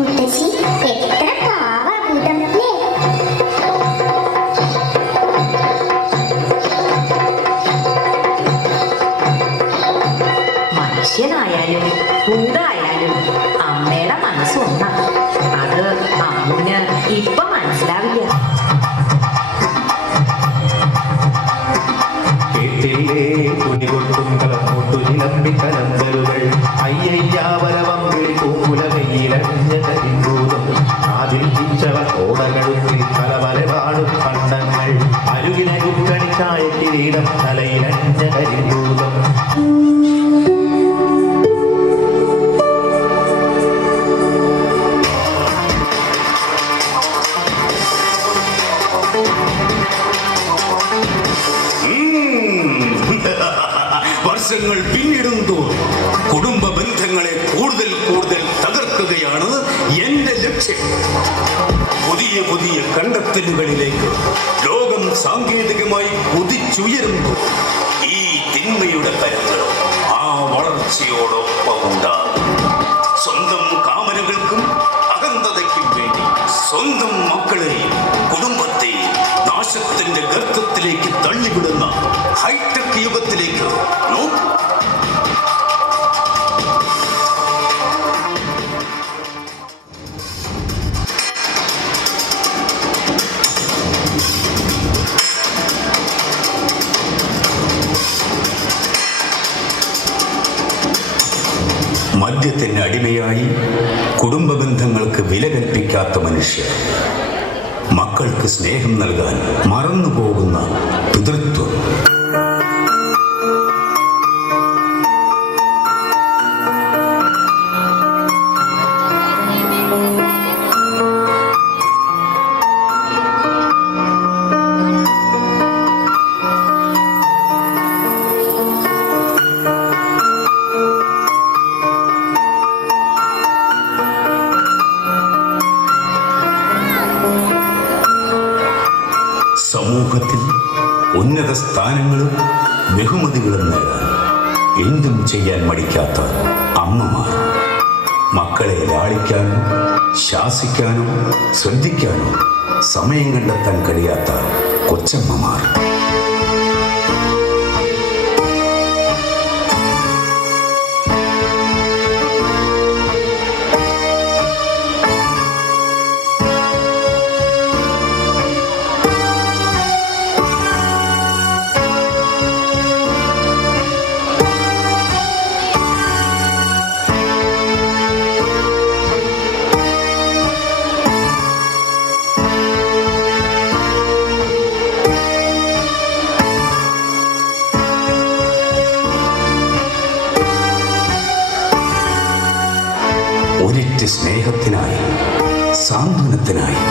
മുത്തശ്ശി എത്ര പാവാഭൂതം അല്ലേ? മനുഷ്യനായാലും ഭൂതായാലും അമ്മയുടെ മനസ്സൊന്ന. അത് അമ്മുന് ഇപ്പൊ മനസ്സിലാവില്ല. കേട്ടില്ലേ കുടികൊട്ടും കലമൂട്ടു ചിലമ്പി കലന്തലുകൾ അയ്യയ്യാവരവമ്പിൽ പൂക്കുലമയിലഞ്ഞ കരിമ്പൂതം അതിൽ പിച്ചവ കോടകളുത്തിൽ പലപാടും കണ്ടങ്ങൾ അരുകിനകുക്കണിച്ചായ കിരീടം തലയിലഞ്ഞ കരിമ്പൂതം. വർഷങ്ങൾ പിന്നിടുന്തോറും കുടുംബ ബന്ധങ്ങളെ കൂടുതൽ കൂടുതൽ തകർക്കുകയാണ് എന്റെ ലക്ഷ്യം. പുതിയ പുതിയ കണ്ടെത്തലുകളിലേക്ക് ലോകം സാങ്കേതികമായി കുതിച്ചുയരുമ്പോൾ ഈ തിന്മയുടെ കരുത്ത് ആ വളർച്ചയോടൊപ്പം ഉണ്ടാകും. സ്വന്തം കാമനകൾക്കും അഹന്തതയ്ക്കും വേണ്ടി സ്വന്തം മക്കളെയും കുടുംബത്തെയും നാശത്തിന്റെ ഗർത്തത്തിലേക്ക് തള്ളിവിടുന്ന ഹൈടെക് യുഗത്തിലേക്ക് നോക്കൂ. മദ്യത്തിന് അടിമയായി കുടുംബ ബന്ധങ്ങൾക്ക് വില കൽപ്പിക്കാത്ത മനുഷ്യർ, മക്കൾക്ക് സ്നേഹം നൽകാൻ മറന്നുപോകുന്ന പിതൃത്വം, സമൂഹത്തിൽ ഉന്നത സ്ഥാനങ്ങളും ബഹുമതികളും നേടാൻ എന്തും ചെയ്യാൻ മടിക്കാത്ത അമ്മമാർ, മക്കളെ ലാളിക്കാനും ശാസിക്കാനും ശ്രദ്ധിക്കാനും സമയം കണ്ടെത്താൻ കഴിയാത്ത കൊച്ചമ്മമാർ, ഒരിറ്റ് സ്നേഹത്തിനായി സാന്ത്വനത്തിനായി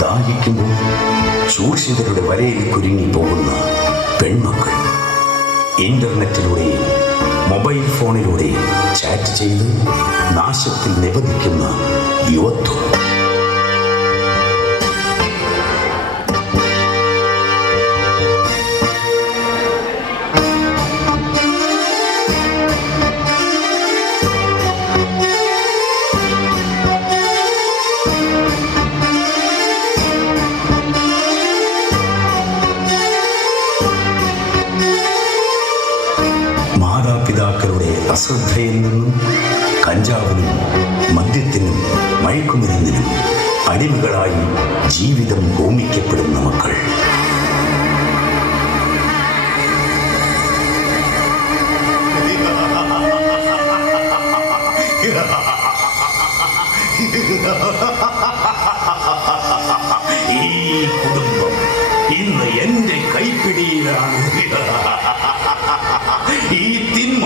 ദാഹിക്കുമ്പോൾ ചൂഷിതരുടെ വരയിൽ കുരുങ്ങി പോകുന്ന പെൺമക്കൾ, ഇന്റർനെറ്റിലൂടെയും മൊബൈൽ ഫോണിലൂടെയും ചാറ്റ് ചെയ്ത് നാശത്തിൽ നിബന്ധിക്കുന്ന യുവത്വം, മാതാപിതാക്കളുടെ അശ്രദ്ധയിൽ നിന്നും കഞ്ചാവിനും മദ്യത്തിനും മയക്കുമരുന്നിനും അടിമകളായി ജീവിതം ഹോമിക്കപ്പെടുന്ന മക്കൾ. കയ്യിലാണ്. ഈ തിന്മ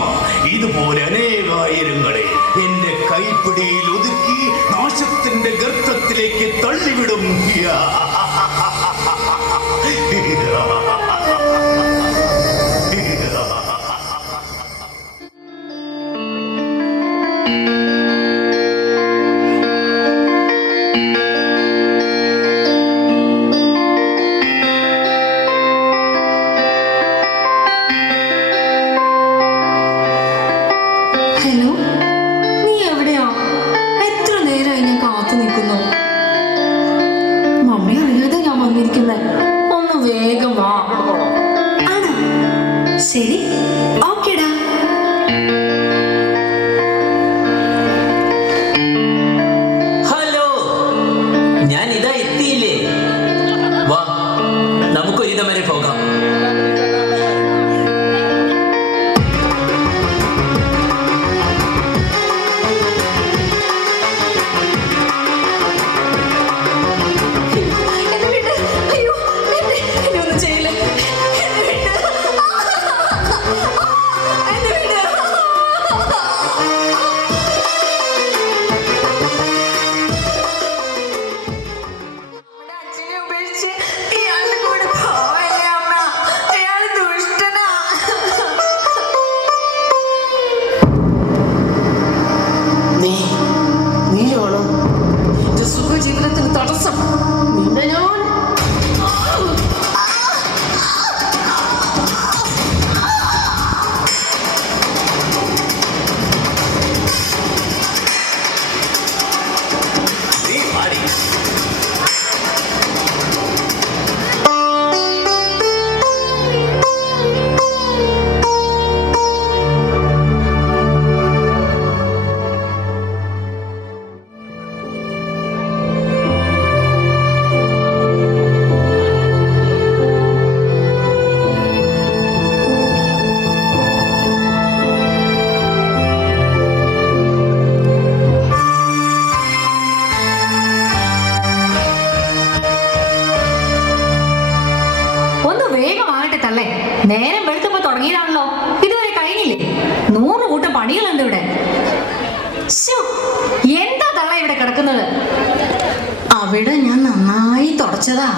ഇതുപോലെ അനേകായിരങ്ങളെ എന്റെ കൈപ്പിടിയിൽ ഒതുക്കി നാശത്തിന്റെ ഗർത്തത്തിലേക്ക് തള്ളിവിടും. ഹലോ, നീ എവിടെയാ? എത്ര നേരമായി ഞാൻ കാത്തു നിൽക്കുന്നു. മമ്മി അറിയാതെ ഞാൻ വന്നിരിക്കുന്നത്. ഒന്ന് വേഗം വാ. ആണോ? ശരി, ഓക്കേടാ. ഹലോ, ഞാൻ ഇതാ എത്തിയില്ലേ. വാ, നമുക്കൊരിടം വരെ പോകാം. എന്നെ വിട്. അയ്യോ, എന്നെ ഒന്നും ചെയ്യില്ല. എന്നെ വിട്. എന്നെ വിട്. നമ്മുടെ അച്ഛനെ ഉപേക്ഷിച്ച് ഇയാളുടെ കൂടെ പോവല്ലേ അമ്മ? ഇയാള് ദുഷ്ടനാ. നീയാണോ എന്റെ സുഖജീവിതത്തിന് തടസ്സം? നിന്നെ ഞാൻ നീ പാടി. ഒന്ന് വേഗമാകട്ടെ തള്ളേ. നേരം വെളുത്തപ്പോ തുടങ്ങിയതാണല്ലോ, ഇതുവരെ കഴിഞ്ഞില്ലേ? 100 കൂട്ടം പണികളുണ്ട് ഇവിടെ. ശ്ശോ, എന്താ തള്ള ഇവിടെ കിടക്കുന്നത്? അവിടെ ഞാൻ നന്നായി തുടച്ചതാ.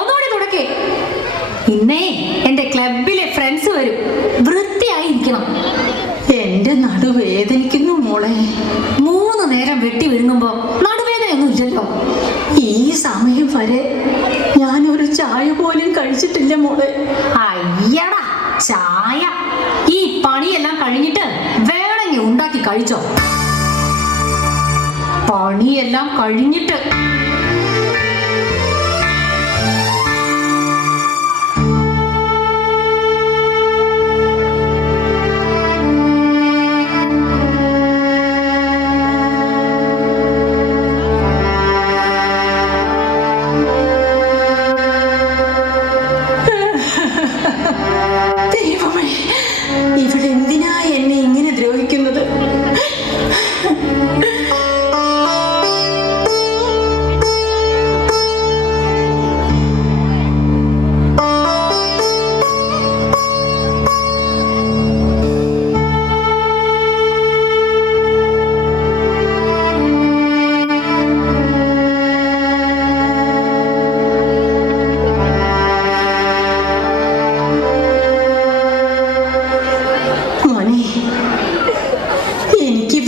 ഒന്നുകൂടി തുടക്കേ. ഇന്നേ എന്റെ ക്ലബിലെ ഫ്രണ്ട്സ് വരും. വൃത്തിയായിരിക്കണം. എന്റെ നടുവേദനിക്കുന്നു മോളെ. 3 നേരം വെട്ടി വിഴുങ്ങുമ്പോ നടുവേദനയൊന്നും ഇല്ലല്ലോ. ഈ സമയം വരെ ഞാനൊരു ചായ പോലും കഴിച്ചിട്ടില്ല മോളെ. അയ്യടാ ചായ. ഈ പണിയെല്ലാം കഴിഞ്ഞിട്ട് വേണമെങ്കിൽ ഉണ്ടാക്കി കഴിച്ചോ. പണിയെല്ലാം കഴിഞ്ഞിട്ട്. ദൈവമേ, ഇവിടെ എന്തിനാ എന്നെ ഇങ്ങനെ ദ്രോഹിക്കുന്നത്?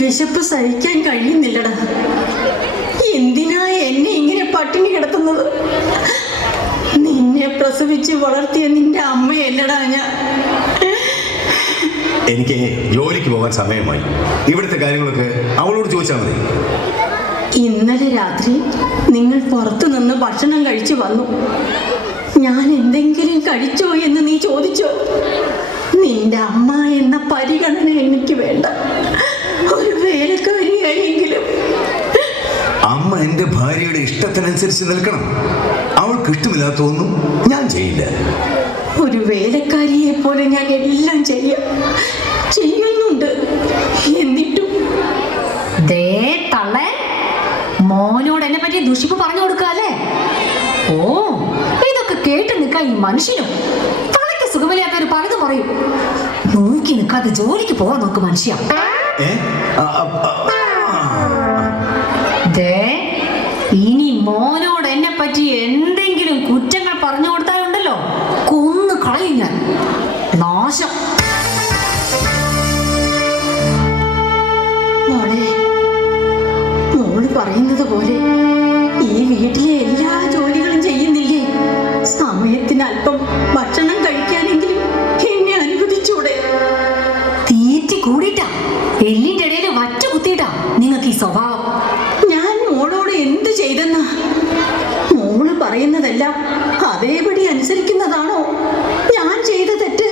വിശപ്പ് സഹിക്കാൻ കഴിയുന്നില്ലടാ. എന്തിനാ എന്നെ ഇങ്ങനെ പട്ടിണി കിടത്തുന്നത്? നിന്നെ പ്രസവിച്ച് വളർത്തിയ നിന്റെ അമ്മയല്ലടാ ഞാൻ. എനിക്ക് ജോലിക്ക് പോകാൻ സമയമായി. ഇവിടുത്തെ കാര്യങ്ങളൊക്കെ അവളോട് ചോദിച്ചാൽ മതി. ഇന്നലെ രാത്രി നിങ്ങൾ പുറത്തു നിന്ന് ഭക്ഷണം കഴിച്ചു വന്നു. ഞാൻ എന്തെങ്കിലും കഴിച്ചോ എന്ന് നീ ചോദിച്ചോ? നിന്റെ അമ്മ എന്ന പരിഗണന എനിക്ക് വേണ്ട. ഒരു വേലക്കാരിയായെങ്കിലും. അമ്മ എന്റെ ഭാര്യയുടെ ഇഷ്ടത്തിനനുസരിച്ച് നിൽക്കണം. അവൾക്ക് ഇഷ്ടമില്ലാത്തൊന്നും ഞാൻ ചെയ്യില്ല. ഒരു വേലക്കാരിയെ പോലെ ഞാൻ എല്ലാം ചെയ്യുന്നുണ്ട്. എന്നിട്ടും ദേ തള്ളേ, മോനോട് എന്നെ പറ്റി ദുഷിപ്പ് പറഞ്ഞു കൊടുക്കാല്ലേ? ഓ, ഇതൊക്കെ കേട്ട് നിൽക്കാൻ ഈ മനുഷ്യനും തള്ളക്ക് സുഖമില്ലാത്തവർ പലതും പറയും. നോക്കി നിൽക്കാതെ ജോലിക്ക് പോവാൻ നോക്ക് മനുഷ്യ. ഇനി മോനോട് എന്നെ പറ്റി എന്തെങ്കിലും കുറ്റങ്ങൾ പറഞ്ഞു കൊടുത്താലുണ്ടല്ലോ, കൊന്നു കളയും ഞാൻ. നാശം. മോള് പറയുന്നത് പോലെ ഈ വീട്ടിലെ എല്ലാ ജോലികളും ചെയ്യുന്നില്ലേ? സമയത്തിന് അല്പം ഭക്ഷണം കഴിക്കാനെങ്കിലും എന്നെ അനുവദിച്ചൂടെ? തീറ്റി കൂടിയിട്ടാ, എല്ലിന്റെ ഇടയിൽ വറ്റ കുത്തിയിട്ടാ നിങ്ങൾക്ക് ഈ സ്വഭാവം. ഞാൻ മോളോട് എന്ത് ചെയ്തെന്നാ? മോള് പറയുന്നതെല്ലാം അതേപടി അനുസരിക്കുന്നതാണോ ഞാൻ ചെയ്ത തെറ്റ്?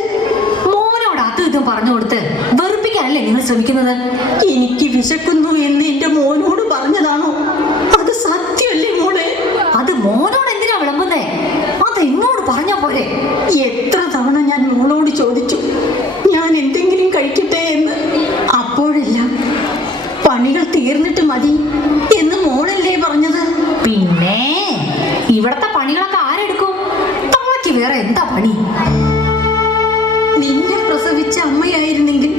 മോനോട് അതും ഇതും പറഞ്ഞു കൊടുത്ത് വെറുപ്പിക്കാനല്ലേ നിങ്ങൾ ശ്രമിക്കുന്നത്? എനിക്ക് വിശക്കുന്നു എന്ന് എന്റെ മോനോട് പറഞ്ഞതാണോ? അത് സത്യമല്ലേ മോളെ? അത് മോനോട് എന്തിനാ വിളമ്പുന്നേ? അത് എന്നോട് പറഞ്ഞ പോലെ. എത്ര തവണ ഞാൻ മോളോട് ചോദിച്ചു ഞാൻ എന്തെങ്കിലും കഴിക്കട്ടെ എന്ന്. അപ്പോഴെല്ലാം പണികൾ തീർന്നിട്ട് മതി എന്ന് മോളല്ലേ പറഞ്ഞത്? പിന്നെ ഇവിടത്തെ പണികളൊക്കെ ആരെടുക്കും? തമ്മയ്ക്ക് വേറെ എന്താ പണി? നിന്നെ പ്രസവിച്ച അമ്മയായിരുന്നെങ്കിൽ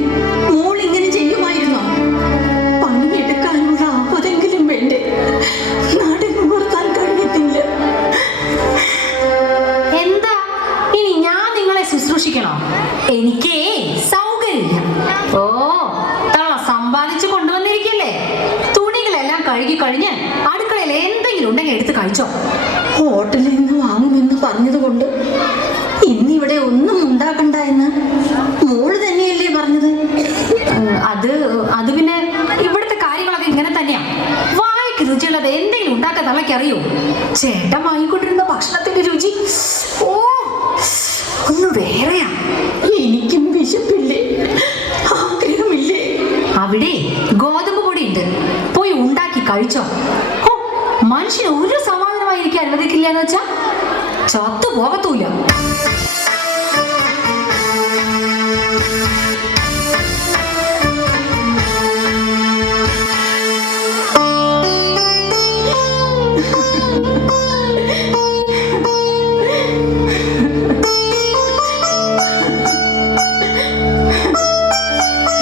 മോൾ ഇങ്ങനെ ചെയ്യുമായിരുന്നോ? പണിയെടുക്കാനുള്ള ആപതെങ്കിലും വേണ്ടേ? നാട് നിവർത്താൻ കഴിയത്തില്ല. എന്താ ഇനി ഞാൻ നിങ്ങളെ ശുശ്രൂഷിക്കണോ? എനിക്ക് സൗകര്യമില്ല. ഓ, തള്ള സമ്പാദിച്ചു കൊണ്ടുവന്നിരിക്കല്ലേ? തുണികളെല്ലാം കഴുകി കഴിഞ്ഞ് അടുക്കളയിൽ എന്തെങ്കിലും ഉണ്ടെങ്കിൽ എടുത്ത് കഴിച്ചോ. ഹോട്ടലിൽ നിന്ന് വാങ്ങുമെന്ന് പറഞ്ഞതുകൊണ്ട് ഇന്നിവിടെ ഒന്നും ഉണ്ടാക്കണ്ട എന്ന് മോള് തന്നെയല്ലേ പറഞ്ഞത്? അത് പിന്നെ ഇവിടുത്തെ കാര്യങ്ങളൊക്കെ ഇങ്ങനെ തന്നെയാ. വായിക്ക് രുചിയുള്ളത് എന്തെങ്കിലും ഉണ്ടാക്കാൻ തള്ളക്കറിയോ? ചേട്ടൻ വാങ്ങിക്കൊണ്ടിരുന്ന ഭക്ഷണത്തിന്റെ രുചി ഓ ഒന്ന് വേറെയാ. എനിക്കും വിശപ്പില്ലേ, ആഗ്രഹമില്ലേ? അവിടെ ഗോതമ്പ് പൊടി ഉണ്ട്, പോയി ഉണ്ടാക്കി കഴിച്ചോ. ഓ, മനുഷ്യന് ഒരു സമാധാനമായിരിക്കും അനുവദിക്കില്ല എന്ന് വെച്ചാ ചത്തു പോകത്തൂല.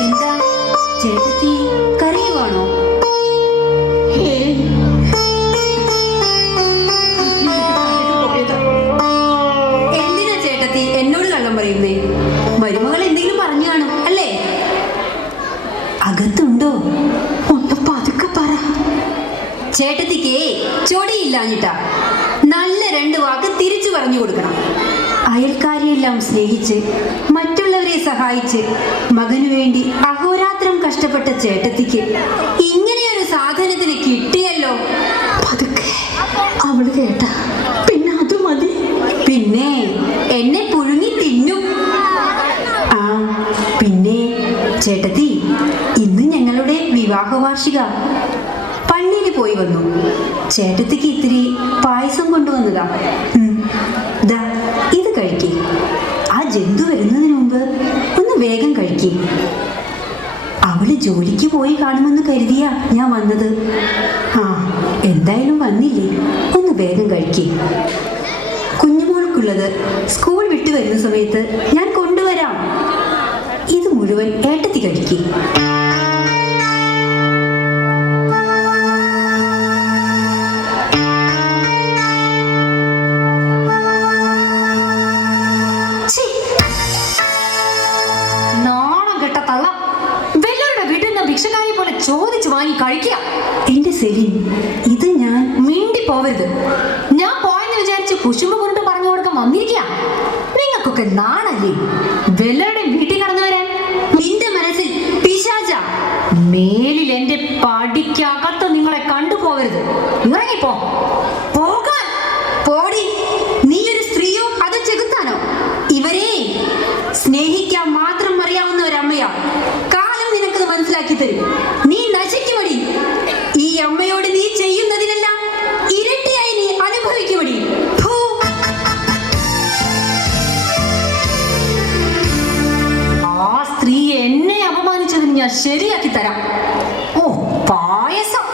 എന്താ ചേട്ടത്തി കരയുവാണോ? എന്തിനാ ചേട്ടത്തി എന്നോട് കള്ളം പറയുന്നേ? മരുമകൾ എന്തെങ്കിലും പറഞ്ഞു കാണും അല്ലേ? അകത്തുണ്ടോ? ഒന്ന് പതുക്കെ പറ. ചേട്ടത്തിക്ക് ചൊടിയില്ലാഞ്ഞിട്ടാ. നല്ല 2 വാക്ക് തിരിച്ചു പറഞ്ഞു കൊടുക്കണം. അയൽക്കാരെയെല്ലാം സ്നേഹിച്ച് മറ്റുള്ളവരെ സഹായിച്ച് മകനു വേണ്ടി അഹോരാത്രം കഷ്ടപ്പെട്ട ചേട്ടത്തിക്ക് ഇങ്ങനെയൊരു സാധനത്തിന് കിട്ടിയല്ലോ. പതുക്കെ അവള് കേട്ട പിന്നെ അത് മതി. പിന്നെ എന്നെ പുഴുങ്ങി തിന്നും. ആ പിന്നെ ചേട്ടത്തി, ഇന്ന് ഞങ്ങളുടെ വിവാഹ വാർഷിക. പള്ളിയിൽ പോയി വന്നു. ചേട്ടത്തിക്ക് ഇത്തിരി പായസം കൊണ്ടുവന്നതാ. ദാ ഇത് കഴിക്കേ. ആ ജന്തു വരുന്നതിന് മുമ്പ് ഒന്ന് വേഗം കഴിക്കേ. അവള് ജോലിക്ക് പോയി കാണുമെന്ന് കരുതിയാ ഞാൻ വന്നത്. ആ എന്തായാലും വന്നില്ലേ, ഒന്ന് വേഗം കഴിക്കേ. കുഞ്ഞുമോൾക്കുള്ളത് സ്കൂൾ വിട്ടു വരുന്ന സമയത്ത് ഞാൻ കൊണ്ടുവരാം. ഇത് മുഴുവൻ ഏട്ടത്തി കഴിക്കേ. ചോദിച്ചു വാങ്ങി കഴിക്കുക. എന്റെ സെലിൻ, ഇത് ഞാൻ മിണ്ടി പോവരുത്. ഞാൻ പോയെന്ന് വിചാരിച്ച് കുശുമ്പ് കുരുട്ട് പറഞ്ഞു കൊടുക്കാൻ വന്നിരിക്കുക. നിങ്ങൾക്കൊക്കെ നാണല്ലേ വെല്ലരുടെ വീട്ടിൽ കടന്നു വരാൻ? നിന്റെ മനസ്സിൽ പിശാച. മേലിൽ എന്റെ പടിക്കകത്ത് നിങ്ങളെ കണ്ടുപോകരുത്. ഇറങ്ങിപ്പോ. പോകാൻ പോടി. നീ ഒരു സ്ത്രീയോ അതോ ചെകുത്താനോ? ഇവരെ സ്നേഹിക്കാൻ മാത്രം അറിയാവുന്ന ഒരമ്മയാ. കാലം നിനക്കത് മനസ്സിലാക്കി തരും. നീ നശിക്കുമടി. ഈ അമ്മയോട് നീ ചെയ്യുന്നതിനെല്ലാം ഇരട്ടിയായി നീ അനുഭവിക്കുമടി. ആ സ്ത്രീ എന്നെ അപമാനിച്ചതിന് ഞാൻ ശരിയാക്കി തരാം. ഓ പായസം,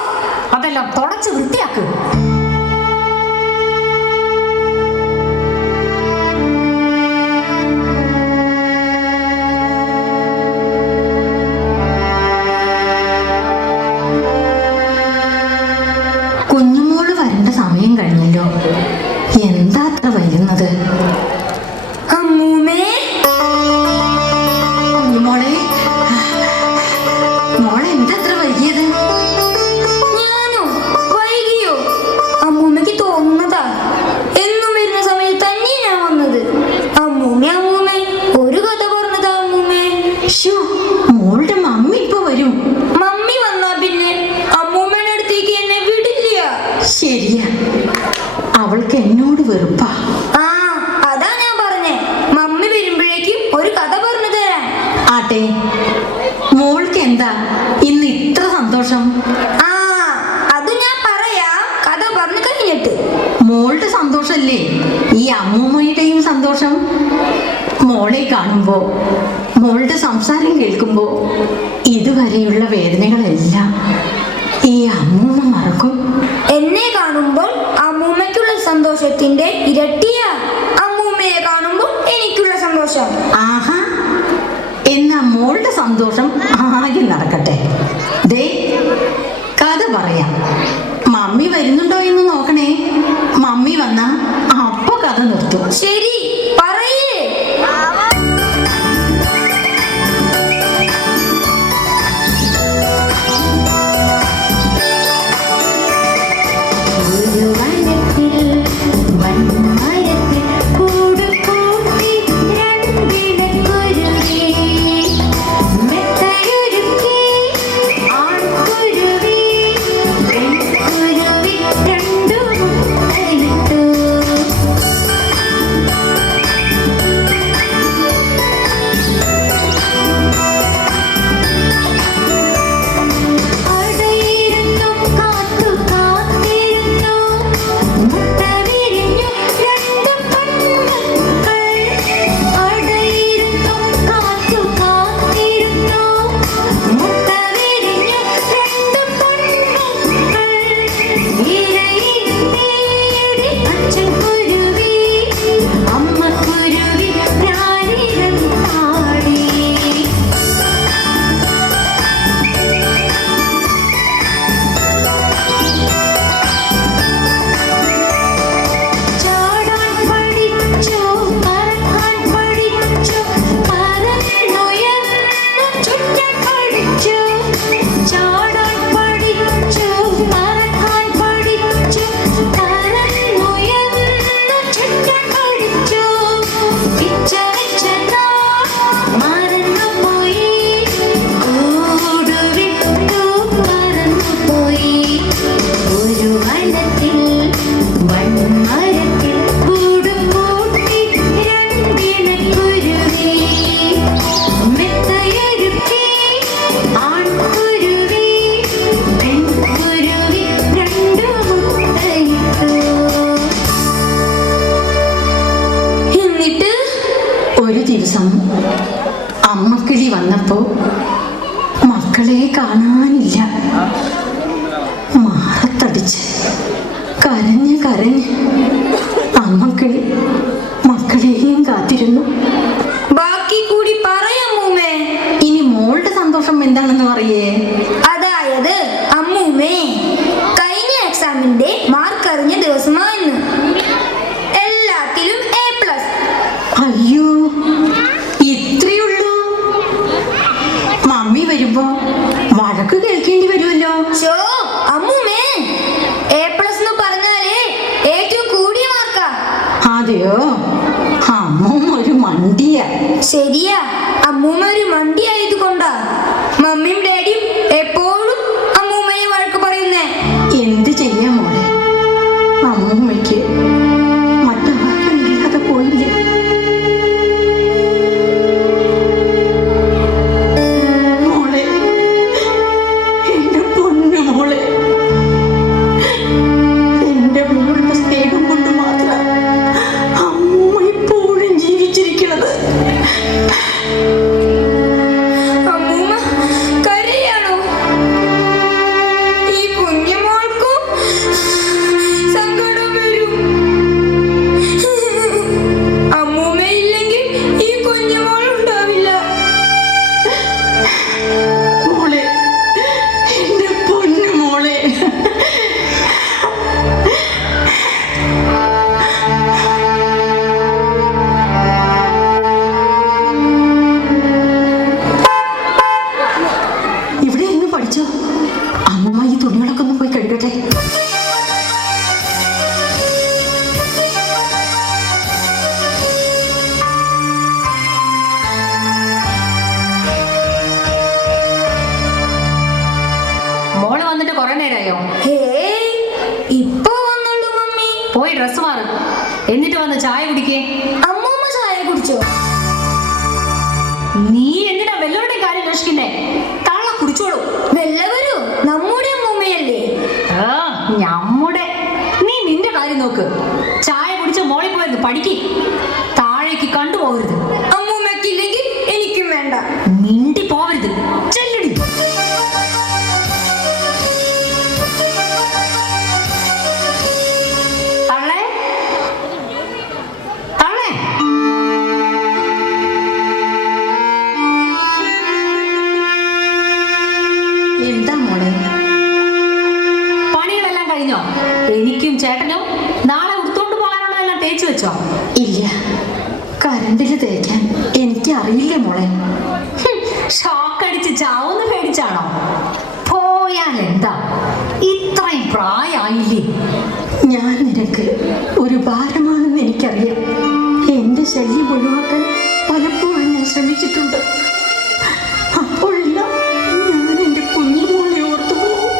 അതെല്ലാം തുടച്ച് വൃത്തിയാക്ക്. എന്താ ഇന്ന് ഇത്ര സന്തോഷം? ആ അത് ഞാൻ പറയാം, കഥ പറഞ്ഞു കഴിഞ്ഞിട്ട്. മോളുടെ സന്തോഷല്ലേ ഈ അമ്മൂമ്മയുടെയും സന്തോഷം. മോളെ കാണുമ്പോ, മോളുടെ സംസാരം കേൾക്കുമ്പോ ഇതുവരെയുള്ള വേദനകളെല്ലാം ഈ അമ്മൂമ്മ മറക്കും. എന്നെ കാണുമ്പോൾ അമ്മൂമ്മയ്ക്കുള്ള സന്തോഷത്തിന്റെ ഇരട്ടിയാ അമ്മൂമ്മയെ കാണുമ്പോൾ എനിക്കുള്ള സന്തോഷം. ആഹാ, എന്നാ മോളുടെ സന്തോഷം ആകെ നടക്കട്ടെ. ദേ കഥ പറയാം. മമ്മി വരുന്നുണ്ടോ എന്ന് നോക്കണേ. മമ്മി വന്നാ അപ്പൊ കഥ നിർത്തും. ശരി, പറയേ. ഒരു ദിവസം അമ്മക്കിളി വന്നപ്പോ മക്കളെ കാണാനില്ല. മാറത്തടിച്ച് കരഞ്ഞ് കരഞ്ഞ് അമ്മക്കിളി മക്കളെയും കാത്തിരുന്നു. ബാക്കി കൂടി പറയാമൂമ്മേ. ഇനി മോളുടെ സന്തോഷം എന്താണെന്ന് പറയേ. അതായത് അമ്മൂമ്മേ, കഴിഞ്ഞ എക്സാമിന്റെ മാർക്ക് അറിഞ്ഞ ദിവസമായിരുന്നു. എല്ലാത്തിലും A+. അയ്യോ, ഇത്രയുള്ളൂ? മമ്മി വരുമ്പോ വഴക്ക് കേൾക്കേണ്ടി വരുമല്ലോ. ഷോ അമ്മൂമ്മേ, A+ എന്ന് പറഞ്ഞാലേ ഏറ്റവും കൂടിയ മാർക്കാ. അതെയോ? അമ്മൂമ്മ ഒരു മണ്ടിയാ. ശരിയാ, അമ്മൂമ്മ ഒരു മണ്ടി ആയതുകൊണ്ടാ മമ്മിയും ഡാഡിയും എപ്പോഴും അമ്മൂമ്മയെ വഴക്ക് പറയുന്നേ. എന്ത് ചെയ്യാ മോളെ, അമ്മൂമ്മയ്ക്ക് മറ്റാർക്കില്ലാതെ പോയില്ലേ. മോളെ, എന്റെ പൊന്നു മോളെ, എന്റെ മോളുടെ സ്നേഹം കൊണ്ട് മാത്രം അമ്മൂമ്മ ഇപ്പോഴും ജീവിച്ചിരിക്കുന്നത്. അമ്മൂമ്മ കരയാണോ? ഈ കുഞ്ഞുമോൾക്കും സങ്കടം വരും. അമ്മൂമ്മയില്ലെങ്കിൽ ഈ കുഞ്ഞുമോൾ ഉണ്ടാവില്ല. മോളെ, എന്റെ പൊന്നു മോളെ, ഇവിടെ ഇരുന്ന് പഠിച്ചോ. അമ്മ ഈ തുണികളൊക്കെ ഒന്ന് പോയി കഴുകട്ടെ. മോള് വന്നിട്ട് കുറെ നേരമായോ? ഹേ, ഇപ്പൊ വന്നുള്ളൂ മമ്മി. പോയി ഡ്രസ് മാറ്, എന്നിട്ട് വന്ന് ചായ കുടിക്കേ. അമ്മൂമ്മ ചായ കുടിച്ചോ? നീ എന്തിനാ വെല്ലോടെ കാര്യം അന്വേഷിക്കുന്നേ? തള്ള കുടിച്ചു നോക്ക്. ചായ കുടിച്ച് മോളിൽ പോയിരുന്നു പഠിക്ക്. താഴേക്ക് കണ്ടുപോകരുത്. അമ്മൂമ്മക്കില്ലെങ്കിൽ എനിക്കും വേണ്ട. മിണ്ടി പോവരുത്. ചെല്ലടി. തള്ളേ തള്ളേ. എന്താ മോളെ? പണികളെല്ലാം കഴിഞ്ഞോ? എനിക്കും ചേട്ടനും നാളെ ഉടുത്തോണ്ട് പോകാനുള്ളതെല്ലാം തേച്ച് വെച്ചോ? ഇല്ല, കരണ്ടിൽ തേക്കാൻ എനിക്ക് അറിയില്ല മോളെ. ഷോക്ക് അടിച്ച് ചാവുന്ന പേടിച്ചാണോ? പോയാൽ എന്താ, ഇത്രയും പ്രായമായില്ലേ? ഞാൻ നിനക്ക് ഒരു ഭാരമാണെന്ന് എനിക്കറിയാം. എന്റെ ശല്യം ഒഴിവാക്കാൻ പലപ്പോഴും ഞാൻ ശ്രമിച്ചിട്ടുണ്ട്. അപ്പോഴെല്ലാം ഞാൻ എന്റെ കുഞ്ഞുമോളെ ഓർത്തു പോകും.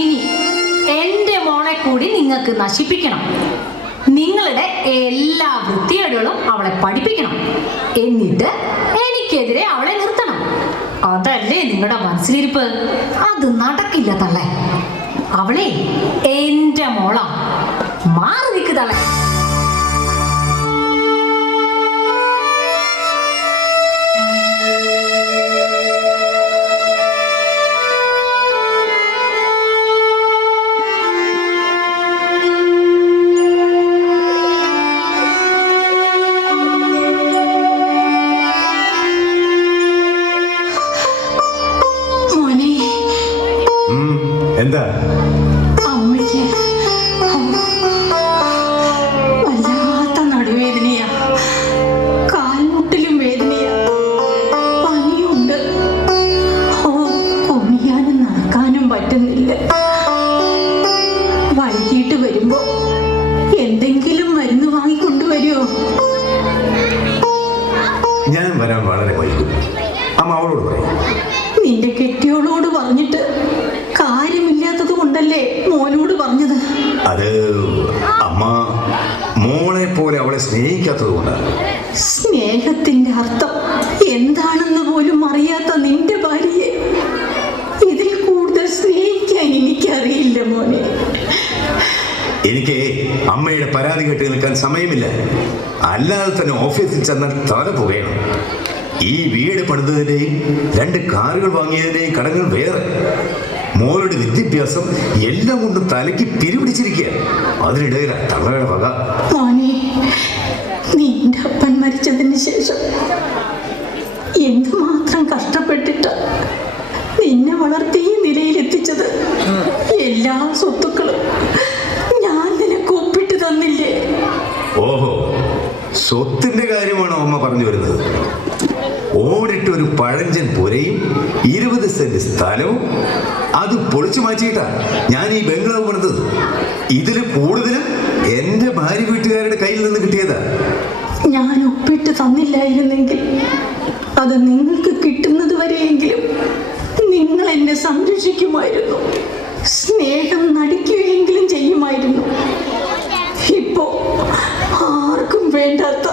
ഇനി എന്റെ മോളെ കൂടി നിങ്ങൾക്ക് നശിപ്പിക്കണം. നിങ്ങളുടെ എല്ലാ വൃത്തികേടുകളും അവളെ പഠിപ്പിക്കണം. എന്നിട്ട് എനിക്കെതിരെ അവളെ നിർത്തണം. അതല്ലേ നിങ്ങളുടെ മനസ്സിലിരിപ്പ്? അത് നടക്കില്ല തള്ളേ. അവളെ എന്റെ മോളാ. മാറി നിൽക്ക് തള്ളേ. മോനെ, എന്താ? അമ്മയ്ക്ക് വല്ലാത്ത നടുവേദനയാ, കാൽമുട്ടിലും വേദനയാ, പനിയുണ്ട്. കുനിയാനും നടക്കാനും പറ്റുന്നില്ല. വൈകിട്ട് വരുമ്പോ എന്തെങ്കിലും മരുന്ന് വാങ്ങിക്കൊണ്ടുവരുമോ? ഞാൻ വരാൻ വളരെ വൈകും. അമ്മ അവളോട് പറയും. നിന്റെ കെട്ടിയോളോട് പറഞ്ഞിട്ട് കാര്യമില്ലാത്തത് കൊണ്ടല്ലേ മോനോട് പറഞ്ഞത്? അത് അമ്മ മോളെ പോലെ അവളെ സ്നേഹിക്കാത്തത് കൊണ്ടാണ്. സ്നേഹത്തിന്റെ അർത്ഥം എന്താണെന്ന് പോലും അറിയാത്ത നിന്റെ ഭാര്യയെ ഇതിൽ കൂടുതൽ സ്നേഹിക്കാൻ എനിക്കറിയില്ല മോനെ. എനിക്ക് അമ്മയുടെ പരാതി കേട്ട് നിൽക്കാൻ സമയമില്ല. അല്ലാതെ തന്നെ ഓഫീസിൽ ചെന്നാൽ തല പുകയണം. ഈ വീട് പണിതതിന്റെയും 2 കാറുകൾ വാങ്ങിയതിന്റെയും കടങ്ങൾ വേറെ. മോളുടെ വിദ്യാഭ്യാസം എല്ലാം കൊണ്ടും തലയ്ക്ക് പിരിപിടിച്ചിരിക്കുക. അതിനിടയിലാണ് തങ്ങളുടെ വക. മോനെ, നിന്റെ അപ്പൻ മരിച്ചതിന് ശേഷം എന്തുമാത്രം കഷ്ടപ്പെട്ടിട്ട് നിന്നെ വളർത്തി ഈ നിലയിലെത്തിച്ചത്. എല്ലാ സ്വത്തുക്കളും ഞാൻ നിനക്ക് ഒപ്പിട്ട് തന്നില്ലേ? ഓഹോ, സ്വത്തിന്റെ കാര്യമാണോ അമ്മ പറഞ്ഞു വരുന്നത്? ഓടിട്ട് ഒരു പഴഞ്ചൻ പുരയും 20 സെന്റ് സ്ഥലവും അത് പൊളിച്ചു മാറ്റിയിട്ടാ ഞാൻ ഈ ബംഗ്ലാവ് പണിതത്. ഇതിൽ കൂടുതലും എന്റെ ഭാര്യ വീട്ടുകാരുടെ കയ്യിൽ നിന്ന് കിട്ടിയതാ. ഞാൻ ഒപ്പിട്ട് തന്നില്ലായിരുന്നെങ്കിൽ അത് നിങ്ങൾക്ക് കിട്ടുന്നത് വരെയെങ്കിലും നിങ്ങൾ എന്നെ സംരക്ഷിക്കുമായിരുന്നു. സ്നേഹം നടിക്കുകയെങ്കിലും ചെയ്യുമായിരുന്നു. ഇപ്പോ ആർക്കും വേണ്ടാത്ത,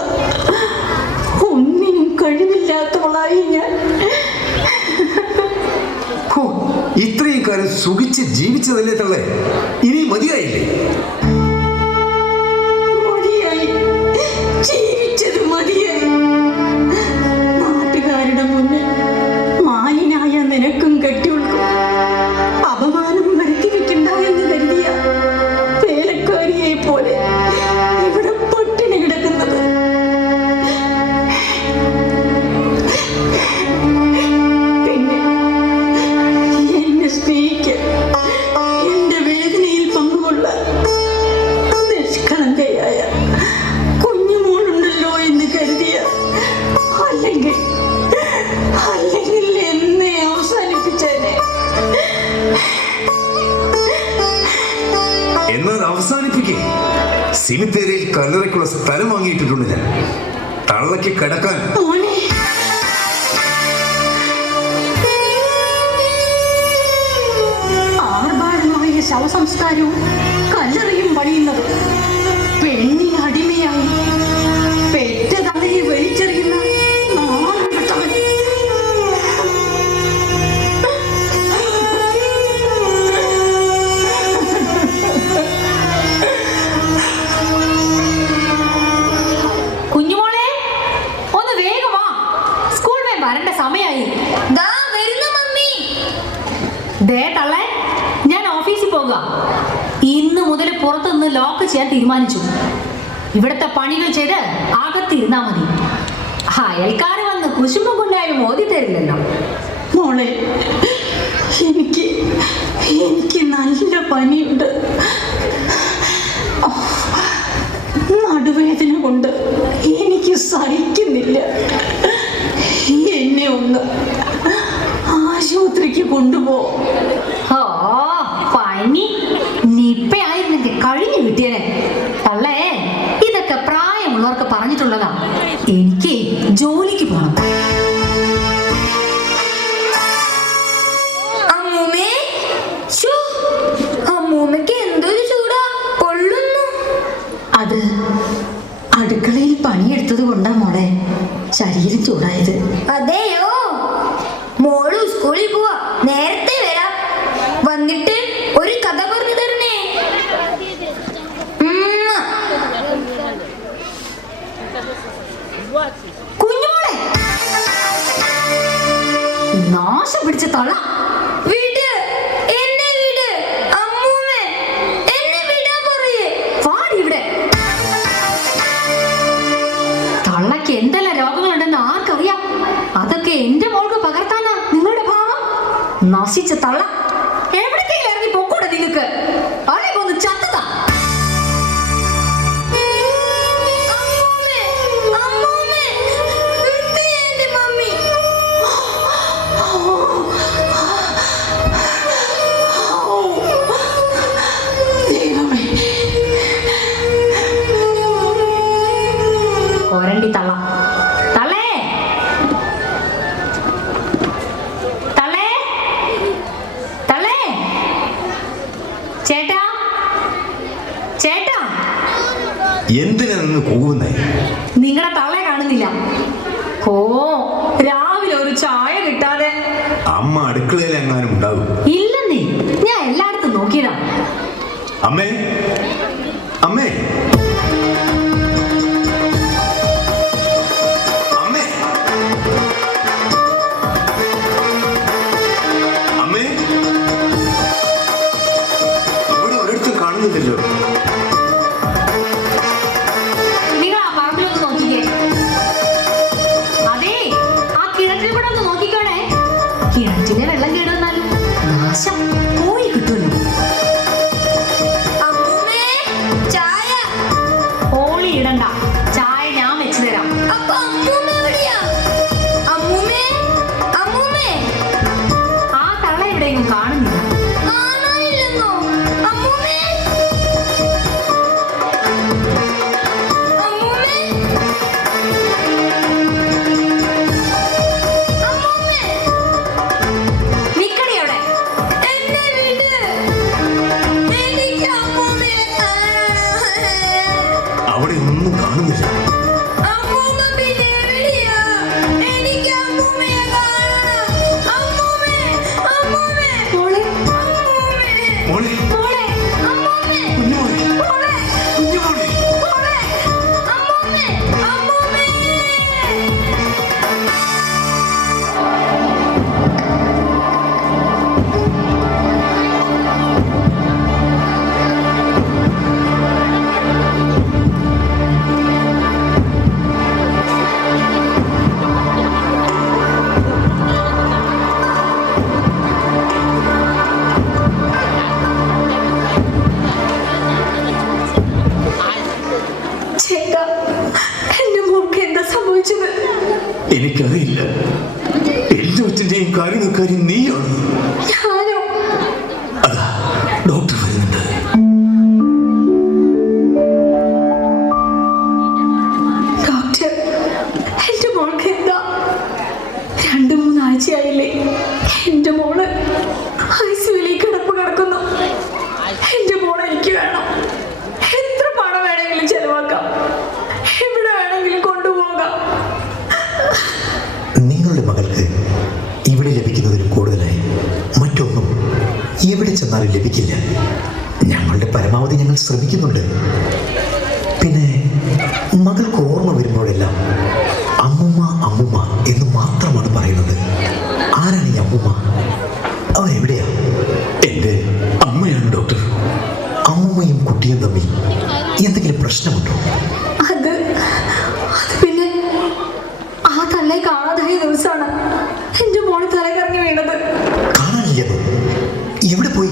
ഒന്നിനും കഴിവില്ലാത്തവളായി ഞാൻ. ഇത്രയും കാലം സുഖിച്ച് ജീവിച്ചതല്ലേ തള്ളേ? ഇനി മതിയായില്ലേ? മതിയായി, ജീവിച്ചത് മതിയായി. നാട്ടുകാരുടെ മുന്നിൽ മാലിനായ നിനക്കും കെട്ടിയുൾക്കും അപമാനം വരുത്തി വെക്കണ്ട എന്ന് കരുതിയ വേലക്കാരിയെ പോലെ ഇവിടെ പട്ടിണി കിടക്കുന്നത്. പിന്നെ എന്നെ സ്നേഹിക്കാൻ, എന്റെ വേദനയിൽ പങ്കുകൊള്ളാൻ നിഷ്കളങ്കയായ കുഞ്ഞുമോളുണ്ടല്ലോ എന്ന് കരുതിയ, അല്ലെങ്കിൽ എന്നെ അവസാനിപ്പിച്ചേനെ. എന്നാൽ അവസാനിപ്പിക്കേ. സിമിത്തേരിയിൽ കല്ലറയ്ക്കുള്ള സ്ഥലം വാങ്ങിയിട്ടിട്ടുണ്ട് ഞാൻ, തള്ളയ്ക്ക് കിടക്കാൻ. മോനെ, ആർഭാടമായ ശവസംസ്കാരവും കല്ലറയും പണിയുന്നത് പെണ്ണി അടിമയായി പെറ്റ തലയെ വലിച്ചെറിയുന്ന നാളെ ചെയ്യാൻ തീരുമാനിച്ചു. ഇവിടുത്തെ പണികൾ ചെയ്ത് അകത്തിരുന്നാ മതി. അയൽക്കാർ വന്ന് കുശുമ്പം കൊണ്ടായാലും മോദി തരില്ലല്ലോ. മോളെ, എനിക്ക് നല്ല പനിയുണ്ട്. നടുവേദന കൊണ്ട് എനിക്ക് സഹിക്കുന്നില്ല. എന്നെ ഒന്ന് ആശുപത്രിക്ക് കൊണ്ടുപോ. പനി നിപ്പയായിരുന്നെങ്കിൽ കഴിഞ്ഞു കിട്ടിയനെ. തള്ളേ, ഇതൊക്കെ പ്രായമുള്ളവർക്ക് പറഞ്ഞിട്ടുള്ളതാ. എനിക്ക് ജോലിക്ക് പോണം. അമ്മൂമ്മക്ക് എന്തൊരു ചൂടാ കൊള്ളുന്നു. അത് അടുക്കളയിൽ പണിയെടുത്തത് കൊണ്ടാ മോളെ ശരീരം ചൂടായത്. അതെയോ? മോള് സ്കൂളിൽ പോവാ, നേരത്തെ വരാം. വന്നിട്ട് ഒരു കഥ പറഞ്ഞു തരണേ. കുഞ്ഞോളെ, നാശം പിടിച്ച തള്ള. വീട് എന്നെ വീട്. അമ്മൂമ്മേ, എന്നെ വിടാൻ പറയേ. പാടി ഇവിടെ. തള്ളക്ക് എന്തെല്ലാം രോഗങ്ങളുണ്ടെന്ന് ആർക്കറിയാം? അതൊക്കെ എന്റെ മോൾക്ക് പകർത്താനാ നിങ്ങളുടെ ഭാവം. നശിച്ച തള്ള. എവിടേക്കെങ്കിലും ഇറങ്ങി പൊക്കൂടെ നിങ്ങൾക്ക്? അല്ലെങ്കിൽ ഒന്ന് ചത്തതാ. കൊരണ്ടി തള്ള. തള്ളേ, തള്ളേ, തള്ളേ. ചേട്ടാ, ചേട്ടാ. എന്തിനാ നിന്ന് കൂവുന്നേ? നിങ്ങളുടെ തള്ളയെ കാണുന്നില്ല. ഓ, രാവിലെ ഒരു ചായ കിട്ടാതെ. അമ്മ അടുക്കളയിൽ എങ്ങാനും ഉണ്ടാവും. ഇല്ലെന്നേ, ഞാൻ എല്ലായിടത്തും നോക്കിയതാ. അമ്മേ, അമ്മേ, അമ്മേ, അമ്മേ. ഇവിടെ ഒരിടത്തും കാണുന്നില്ലല്ലോ. നിങ്ങൾ ആ പറമ്പിലൊന്ന് നോക്കിക്കേ. അതേ, ആ കിണറ്റിൽ കൂടെ ഒന്ന് നോക്കിക്കോണേ. കിണറ്റിലെ വെള്ളം കേടുവന്നാൽ നാശം പോയി കിട്ടുമല്ലോ. ചായ ഓളി ഇടണ്ട, ചായ ഞാൻ വെച്ചു തരാം. അപ്പൊ അമ്മൂമ്മ എവിടെയാ? അമ്മൂമ്മേ, അമ്മൂമ്മേ. ആ തള്ള എവിടെയെങ്കിലും കാണുന്നില്ല. കാണാനില്ലെന്നോ? അമ്മൂമ്മേ, അമ്മൂമ്മേ, അമ്മൂമ്മേ. നിക്കടി അവിടെ. എന്നെ വിട്. എനിക്ക് അമ്മൂമ്മയെ കാണണം. അവിടെ ഒന്നും കാണുന്നില്ല. അമ്മൂമ്മ പിന്നെ എവിടെയാ? എനിക്ക് അമ്മൂമ്മയെ കാണണം. അമ്മൂമ്മേ, അമ്മൂമ്മേ, മോളെ, അമ്മൂമ്മേ, മോളെ, മോളെ, അമ്മൂമ്മേ, കുഞ്ഞുമോളെ, മോളെ, കുഞ്ഞുമോളെ. മോളെ, അമ്മൂമ്മേ, അമ്മൂമ്മേ. ചേട്ടാ, എന്റെ മോൾക്ക് എന്താ സംഭവിച്ചത്? എനിക്കറിയില്ല. എല്ലാത്തിന്റെയും കാരണക്കാരി നീയാണ്. ഞാനോ? അതാ ഡോക്ടർ വരുന്നുണ്ട്. ഡോക്ടർ, എന്റെ മോൾക്ക് എന്താ? 2-3 ആഴ്ചയായില്ലേ എന്റെ മോള് ഐസിയുവിലേക്ക് കിടക്കുന്നു. എന്റെ മോളെ എനിക്ക് വേണം. എത്ര പണം വേണമെങ്കിലും ചെലവാക്കാം, എവിടെ വേണമെങ്കിലും കൊണ്ടുപോകാം. നിങ്ങളുടെ മകൾക്ക് ഇവിടെ ലഭിക്കുന്നതിന് കൂടുതലായി മറ്റൊന്നും എവിടെ ചെന്നാലും ലഭിക്കില്ല. ഞങ്ങളുടെ പരമാവധി ഞങ്ങൾ ശ്രമിക്കുന്നുണ്ട്. പിന്നെ മകൾക്ക് ഓർമ്മ വരുമ്പോഴെല്ലാം അമ്മുമ്മ അമ്മുമ്മ എന്ന് മാത്രമാണ് പറയുന്നത്. ആരാണ് ഈ അമ്മുമ്മ? അവരെവിടെയാ? എന്റെ അമ്മയാണ് ഡോക്ടർ. അമ്മുമ്മയും കുട്ടിയും തമ്മിൽ എന്തെങ്കിലും പ്രശ്നമുണ്ടോ? അത് പിന്നെ ആ തള്ളെ കാണാതായ ദിവസമാണ് എന്റെ മോള് തലകറങ്ങി വീണത്. കാണാനില്ലെന്നോ? എവിടെ പോയി?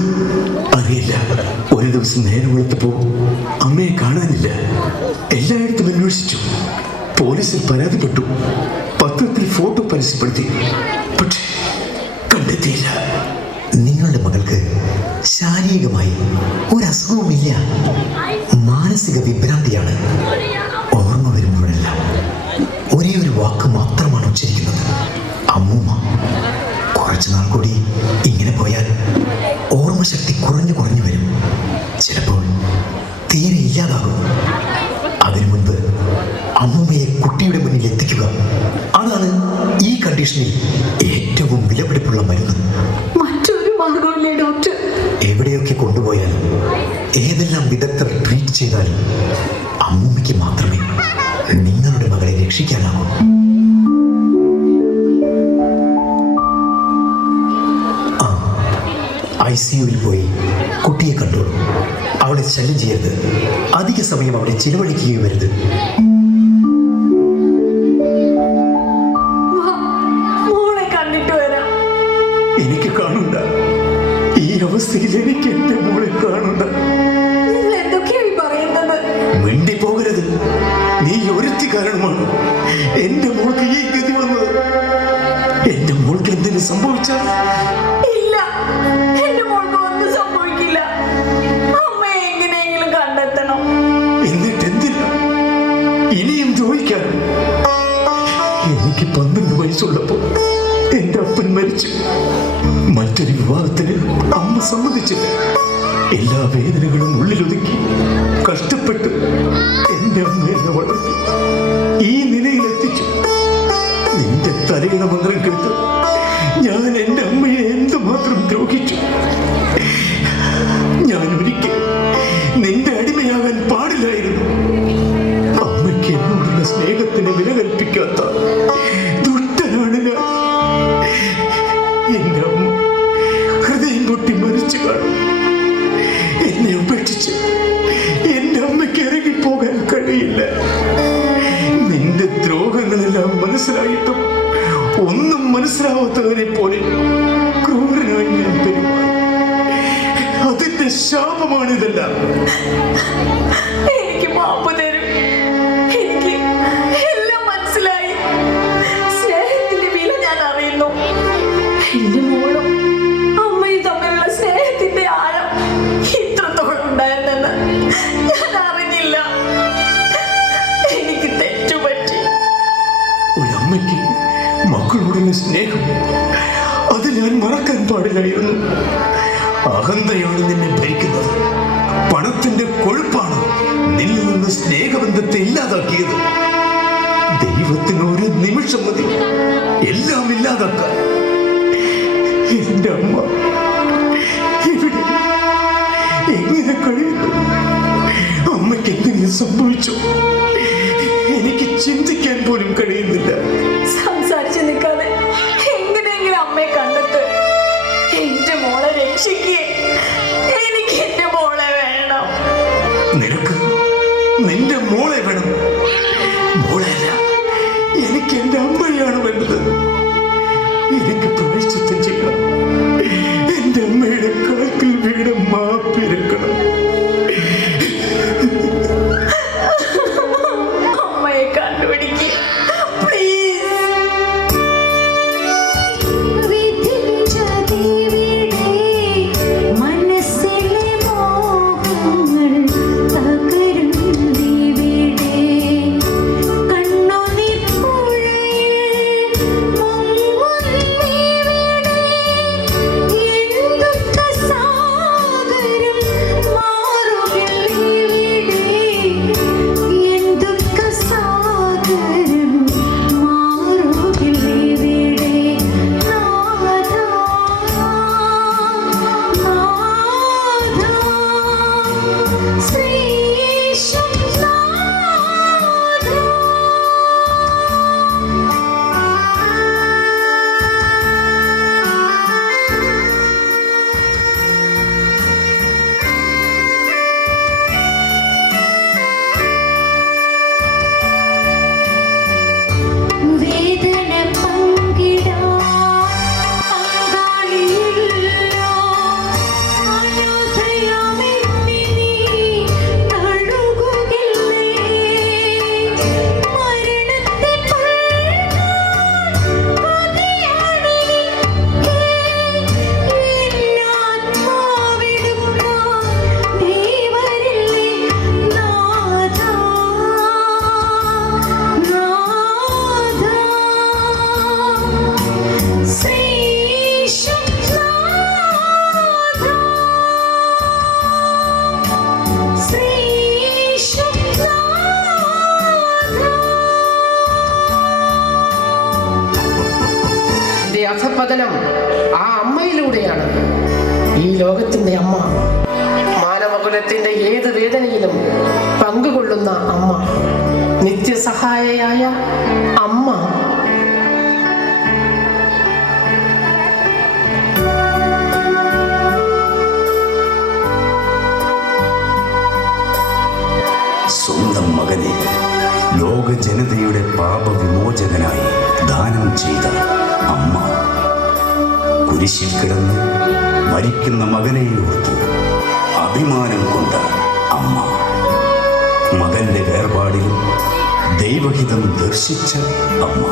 അറിയില്ല. ഒരു ദിവസം നേരം വെളുത്തപ്പോ അമ്മയെ കാണാനില്ല. എല്ലായിടത്തും അന്വേഷിച്ചു. പോലീസിൽ പരാതിപ്പെട്ടു. പത്രത്തിൽ ഫോട്ടോ പരസ്യപ്പെടുത്തി. പക്ഷേ കണ്ടെത്തിയില്ല. നിങ്ങളുടെ മകൾക്ക് ശാരീരികമായി ഒരസുഖവുമില്ല. മാനസിക വിഭ്രാന്തിയാണ്. ഓർമ്മ വരുമ്പോഴെല്ലാം ഒരേ ഒരു വാക്ക് മാത്രമാണ് ഉച്ചരിക്കുന്നത്, അമ്മൂമ്മ. കുറച്ചുനാൾ കൂടി ഇങ്ങനെ പോയാൽ ഓർമ്മശക്തി കുറഞ്ഞു വരും. ചിലപ്പോൾ തീരെ ഇല്ലാതാകും. അതിനു മുൻപ് അമ്മൂമ്മയെ കുട്ടിയുടെ മുന്നിൽ എത്തിക്കുക. അതാണ് ഈ കണ്ടീഷനിൽ ഏറ്റവും വിലപിടിപ്പുള്ള മരുന്ന്. മറ്റൊരു മാർഗമില്ലേ ഡോക്ടർ? എവിടെയൊക്കെ കൊണ്ടുപോയാലും ഏതെല്ലാം വിദഗ്ധർ ട്രീറ്റ് ചെയ്താലും അമ്മൂമ്മയ്ക്ക് മാത്രമേ നിങ്ങളുടെ മകളെ രക്ഷിക്കാനാകൂ. ICUവിൽ പോയി കുട്ടിയെ കണ്ടോളൂ. അവളെ ശല്യം ചെയ്യരുത്. അധിക സമയം അവളെ ചിലവഴിക്കുകയും വരുത്. മോളെ കണ്ടിട്ട് വരാം. എനിക്ക് കാണണ്ട. ഈ അവസ്ഥയിൽ എനിക്ക് എന്റെ മോളെ കാണണ്ട. നിങ്ങൾ എന്തൊക്കെയായി പറയുന്നത്? മിണ്ടി പോകരുത്. നീ ഒരുത്തി കാരണമാണ് എന്റെ മോൾക്ക് ഈ ഗതി വന്നത്. എന്റെ മോൾക്ക് എന്തെങ്കിലും സംഭവിച്ചാൽ ഇല്ല, എന്റെ മോൾക്ക് ഒന്നും സംഭവിക്കില്ല. അമ്മയെ എങ്ങനെയെങ്കിലും കണ്ടെത്തണം. എന്നിട്ട് എന്തിനാ ഇനിയും ചോദിക്കാൻ? എനിക്ക് 12 വയസ്സുള്ളപ്പോ എന്റെ അപ്പൻ മരിച്ചു. മറ്റൊരു വിവാഹത്തിന് അമ്മ സമ്മതിച്ചില്ല. എല്ലാ വേദനകളും ഉള്ളിലൊതുക്കി കഷ്ടപ്പെട്ട് എന്റെ അമ്മയെ വളർത്തി ഈ നിലയിലെത്തിച്ചു. നിന്റെ തലയിണ മന്ത്രം കേട്ട് ഞാൻ എന്റെ അമ്മയെ എന്തുമാത്രം ദ്രോഹിച്ചു. ഞാൻ ഒരിക്കൽ നിന്റെ അടിമയാകാൻ പാടില്ലായിരുന്നു. അമ്മയ്ക്ക് എന്നോടുള്ള സ്നേഹത്തിന് വില കൽപ്പിക്കാത്ത ദുഷ്ടനാണ് ഞാൻ. എന്റെ അമ്മ ഹൃദയം പൊട്ടി മരിച്ചു കാണും. എന്നെ ഉപേക്ഷിച്ച് എന്റെ അമ്മയ്ക്ക് ഇറങ്ങിപ്പോകാൻ കഴിയില്ല. നിന്റെ ദ്രോഹങ്ങളെല്ലാം മനസ്സിലായിട്ടും ഒന്നും മനസ്സിലാവാത്തവരെ പോലെ ക്രൂരനായി ഞാൻ പെരുമാറി. അതിന്റെ ശാപമാണിതെല്ലാം. എനിക്ക് മാപ്പ് തരും. എനിക്ക് എല്ലാം മനസ്സിലായി. സ്നേഹത്തിന്റെ വില ഞാൻ അറിയുന്നു. എന്റെ മോളും അമ്മയും തമ്മിലുള്ള സ്നേഹത്തിന്റെ ആഴം ഇത്രത്തോളം ഉണ്ടായിരുന്നെന്ന് ഞാൻ അറിഞ്ഞില്ല. എനിക്ക് തെറ്റുപറ്റി. ഒരമ്മയ്ക്ക് മക്കളോടുള്ള സ്നേഹം അത് ഞാൻ മറക്കാൻ പാടില്ലായിരുന്നു. അഹന്തയാണ് നിന്നെ ഭരിക്കുന്നത്. പണത്തിന്റെ കൊഴുപ്പാണ് നിന്നിൽ നിന്ന് സ്നേഹബന്ധത്തെ ഇല്ലാതാക്കിയത്. ദൈവത്തിന് ഒരു നിമിഷം മതി എല്ലാം ഇല്ലാതാക്കാൻ. എന്റെ അമ്മ ഇവിടെ എങ്ങനെ കഴിയുന്നു? അമ്മയ്ക്ക് എന്തെങ്കിലും സംഭവിച്ചു? എനിക്ക് ചിന്തിക്കാൻ പോലും കഴിയുന്നില്ല. സംസാരിച്ചു നിൽക്കാതെ എങ്ങനെയെങ്കിലും അമ്മയെ കണ്ടെത്ത്. എന്റെ മോളെ രക്ഷിക്കേ. എനിക്ക് എന്റെ മോളെ വേണം. നിനക്ക് നിന്റെ മോളെ വേണം. മോളല്ല, എനിക്ക് എന്റെ അമ്മയാണ് വേണ്ടത്. എനിക്ക് പ്രായശ്ചിത്തം ചെയ്യണം. എന്റെ അമ്മയുടെ കാൽക്കൽ വീട് മാപ്പിരക്കണം. അമ്മയെ കണ്ടുപിടിക്കുക പ്ലീസ്. മനസ്സിലെ മോഹങ്ങൾ തകരുന്നിവിടെ. കണ്ണുനീർ പുഴയിൽ മുങ്ങുന്നിവിടെ. എന്തൊക്കെ സാഗരം മാറുകില്ലിവിടെ. എന്തൊക്കെ സാഗരം അധപതനം ആ അമ്മയിലൂടെയാണ്. ഈ ലോകത്തിന്റെ അമ്മ, മാനവകുലത്തിന്റെ ഏത് വേദനയിലും പങ്കുകൊള്ളുന്ന അമ്മ, നിത്യസഹായയായ അമ്മ. സ്വന്തം മകനെ ലോക ജനതയുടെ പാപവിമോചകനായി ദാനം ചെയ്ത അമ്മ, കുരിശിൽ കിടന്ന് മരിക്കുന്ന മകനെ ഓർത്തു അഭിമാനം കൊണ്ട അമ്മ, മകന്റെ വേർപാടിലും ദൈവഹിതം ദർശിച്ച അമ്മ,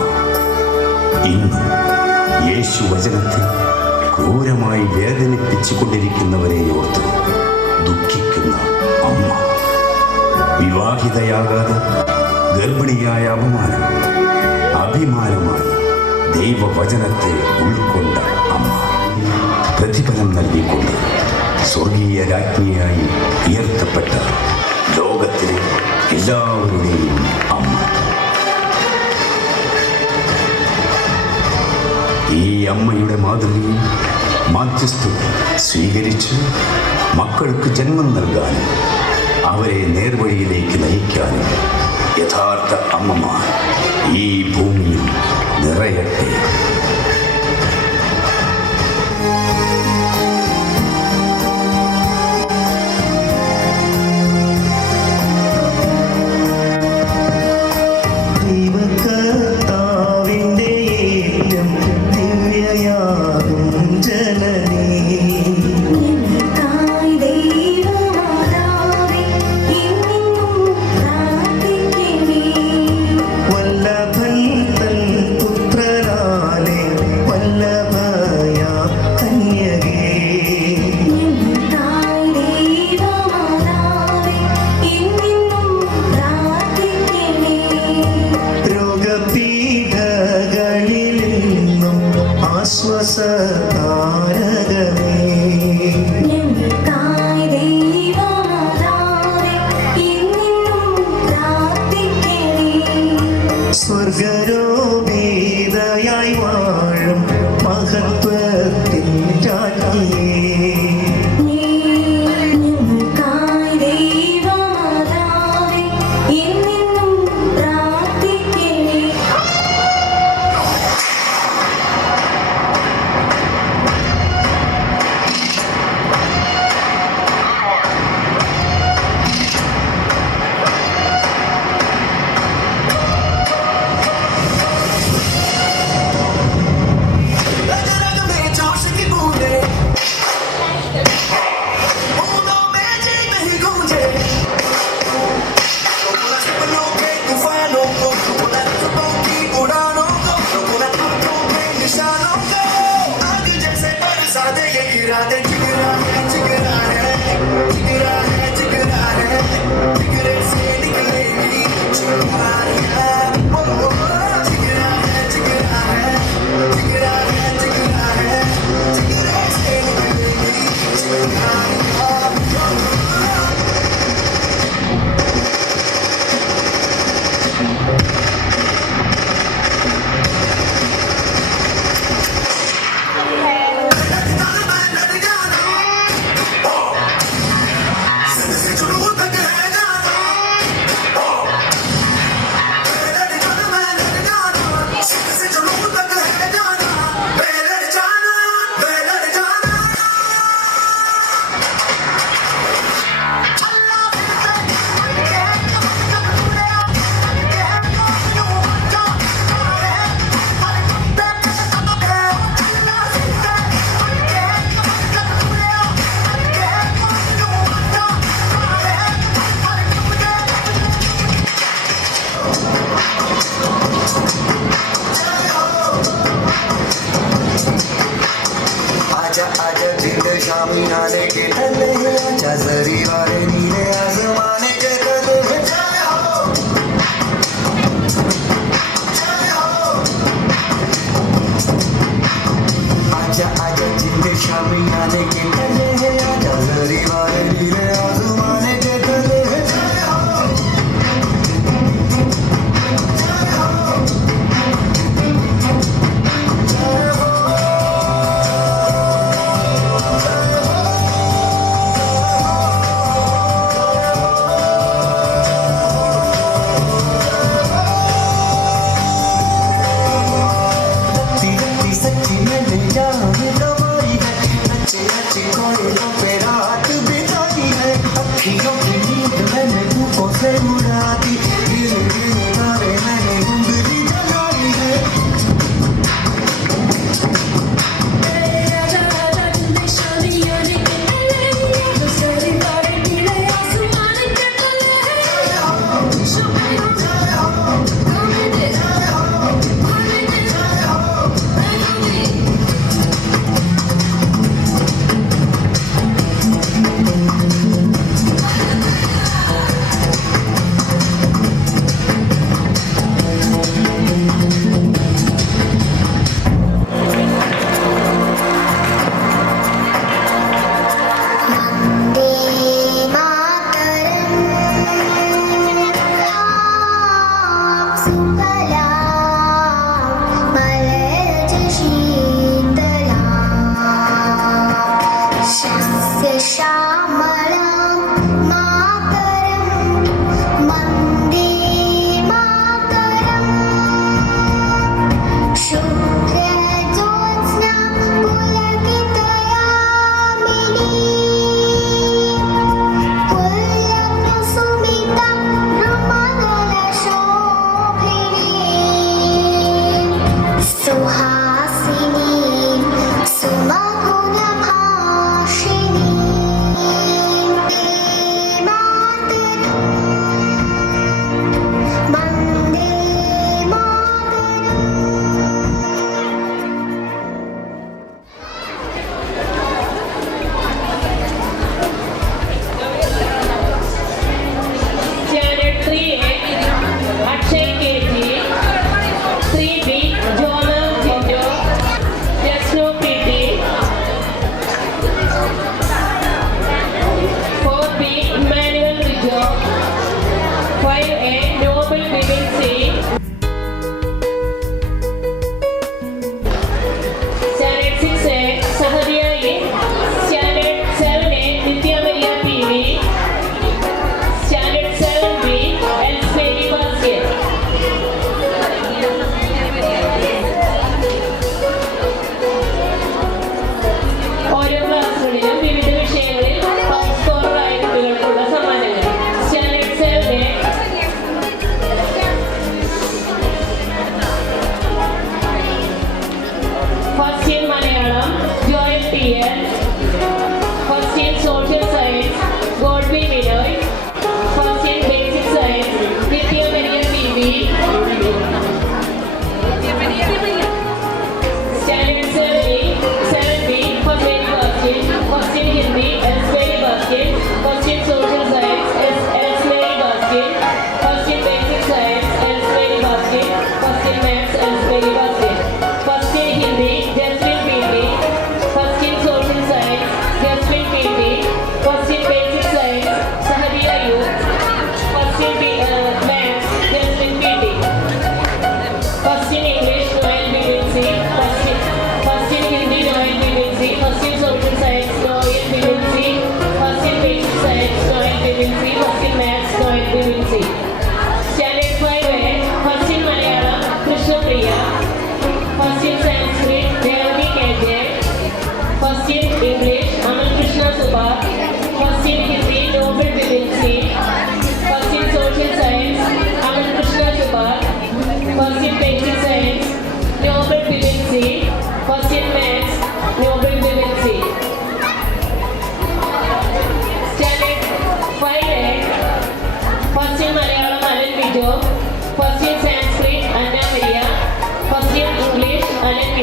ഇന്നും യേശു വചനത്തിൽ ക്രൂരമായി വേദനിപ്പിച്ചു കൊണ്ടിരിക്കുന്നവരെ ഓർത്ത് ദുഃഖിക്കുന്ന അമ്മ, വിവാഹിതയാകാതെ ഗർഭിണിയായ അപമാനം അഭിമാനമായി ദൈവവചനത്തെ ഉൾക്കൊണ്ട അമ്മ, പ്രതിഫലം നൽകിക്കൊണ്ട് സ്വർഗീയ രാജ്ഞിയായി ഉയർത്തപ്പെട്ട ലോകത്തിലെ എല്ലാവരുടെയും അമ്മ. ഈ അമ്മയുടെ മാതൃകയും മാധ്യസ്ഥവും സ്വീകരിച്ച് മക്കൾക്ക് ജന്മം നൽകാനും അവരെ നേർവഴിയിലേക്ക് നയിക്കാനും യഥാർത്ഥ അമ്മമാർ ഈ ഭൂമിയിൽ നിറയട്ടെ. ദൈവകർത്താവിന്റെ ഏറ്റവും ദിവ്യയാകും ജനനീ, നിനക്കായി ദൈവമാതാവേ എന്നെന്നും പ്രാർത്ഥിക്കണേ. വല്ലഭൻ തൻ പുത്രനാലെ വല്ലഭയ കന്യകേ, നിനക്കായി ദൈവമാതാവേ എന്നെന്നും പ്രാർത്ഥിക്കണേ. രോഗപീഠകളിൽ നിന്നും ആശ്വാസതാരകമേ, നിനക്കായി ദൈവമാതാവേ എന്നെന്നും പ്രാർത്ഥിക്കണേ. സ്വർഗരോപീതയായി വാഴും മഹത്വത്തിൻ രാജ്ഞിയേ, നിനക്കായി ദൈവമാതാവേ എന്നെന്നും പ്രാർത്ഥിക്കണേ.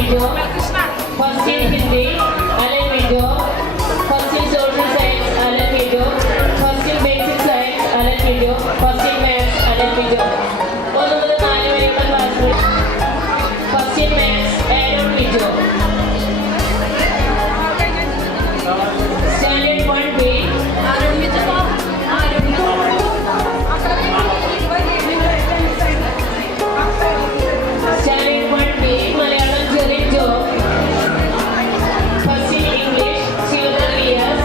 Video. First in Hindi, Alan Video. First in Social Science, Alan Video. First in Basic Science, Alan Video. First in Maths, Alan Video. ഒന്ന് മുതൽ 4 വരെയുള്ള ക്ലാസ്സുകൾ. First in Maths, Aaron Video. Standard 1B. Standard 1B, Malayalam Jerry Joe. First in English, Silver Rias.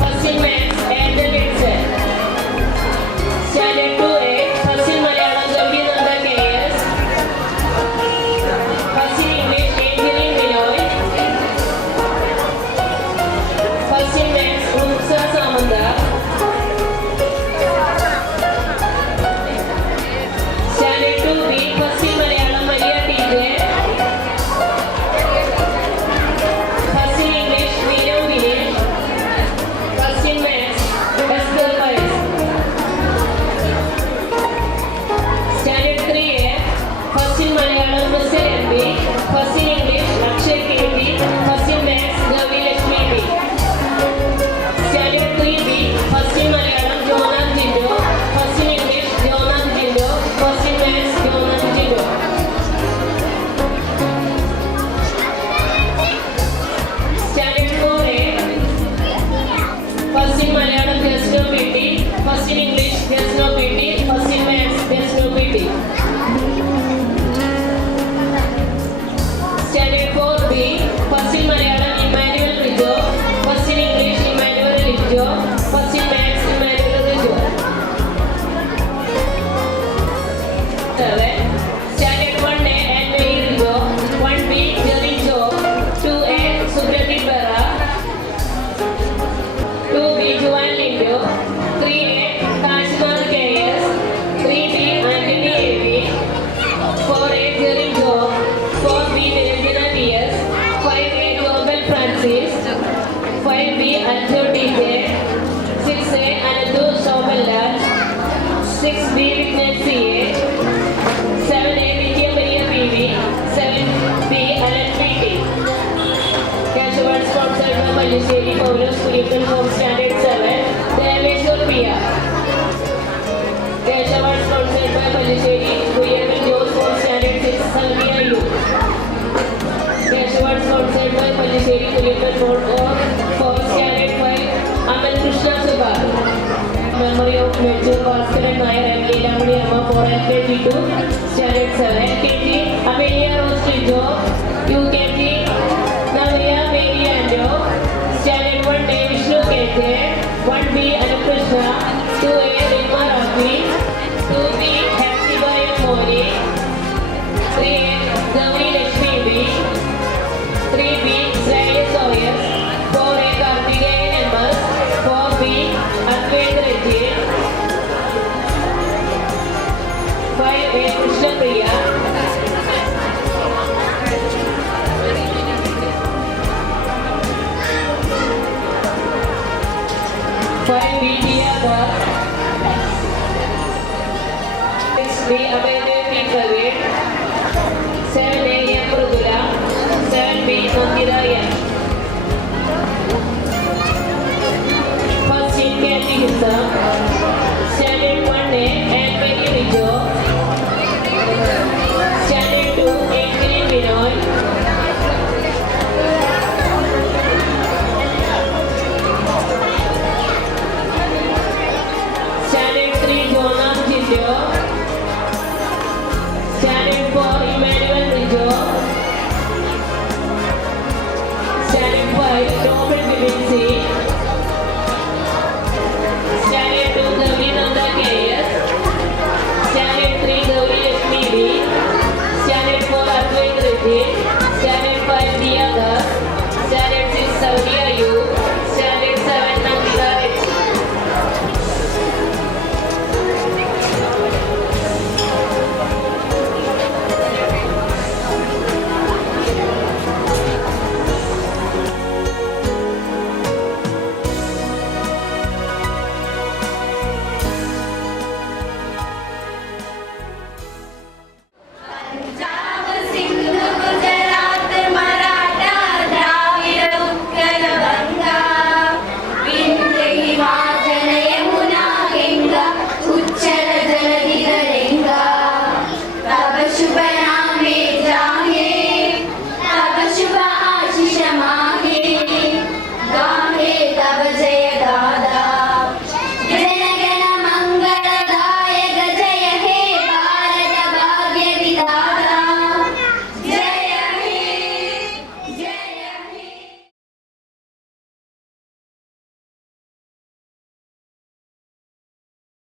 First in Maths, Angel Vincent. Standard 2A, first in Malayalam, Gauri Nanda KS. First in English, Angeline Binoy. First in Maths, Ruksa Samanda. Standard 2B, first in Malayalam, Maria TJ. First in English, Miriam Vinay. First in Maths, Esther Weiss. Standard 3A, first in Malayalam, Mr. MB. First in English, Akshay Kirti. First in Maths, Gauri Lakshmi B. Standard 3B, first in Malayalam, Jonas Jindo. First in English, Jonas Jindo. First in Maths, Jonas Jindo. Standard 4A, first in Malayalam, Jasno PT. First in English, Jasno PT. First in Maths, Jasno PT. Standard 4B, first in Malayalam, Emmanuel Rijo. First in English, Emmanuel Rijo. First in Maths, Emmanuel Rijo. 7. Standard 1A, Anne-Marie Rijo. 1B, Jerry Jo. 2A, Subrati Bera. 2B, Juan Lindo. 3A, Tajmal KS. 3B, Anthony AB. 4A, Jerry Jo. 4B, Niranjana TS. 5A, Global Francis. 5B, Anjo DJ. 6A, Anandu Somalal. 6B, Vignesh CA. 7A, Vidya Maria PV. 7B, Alan PT. Cash award sponsored by Malisheri Paulus Curriculum Home Standard 7. Deveshwar Priya. Cash award sponsored by Malisheri Curriculum Joes Home Standard 6. Salmiya U. Cash award sponsored by Malisheri Curriculum Home Standard 5. Amal Krishna Subar. Memory of Major Bhaskaran Nair and Leelamudi Amma for LKG 2. Standard 7. LKG Amelia Rose Rijo. UKG Navya Mary Ando. Standard 1A Vishnu KJ. 1B Anukrishna. 2A Rima Rafi. 2B Hapsibai Mori. 3A Gauri Lakshmi B. 3B Israeli Sawyer. 4A Kartikeyan MS. 4B Advait Rajit. 5A Krishna Priya. 5B Tia Bhatt. 6B Abhay P. Praveen. 7A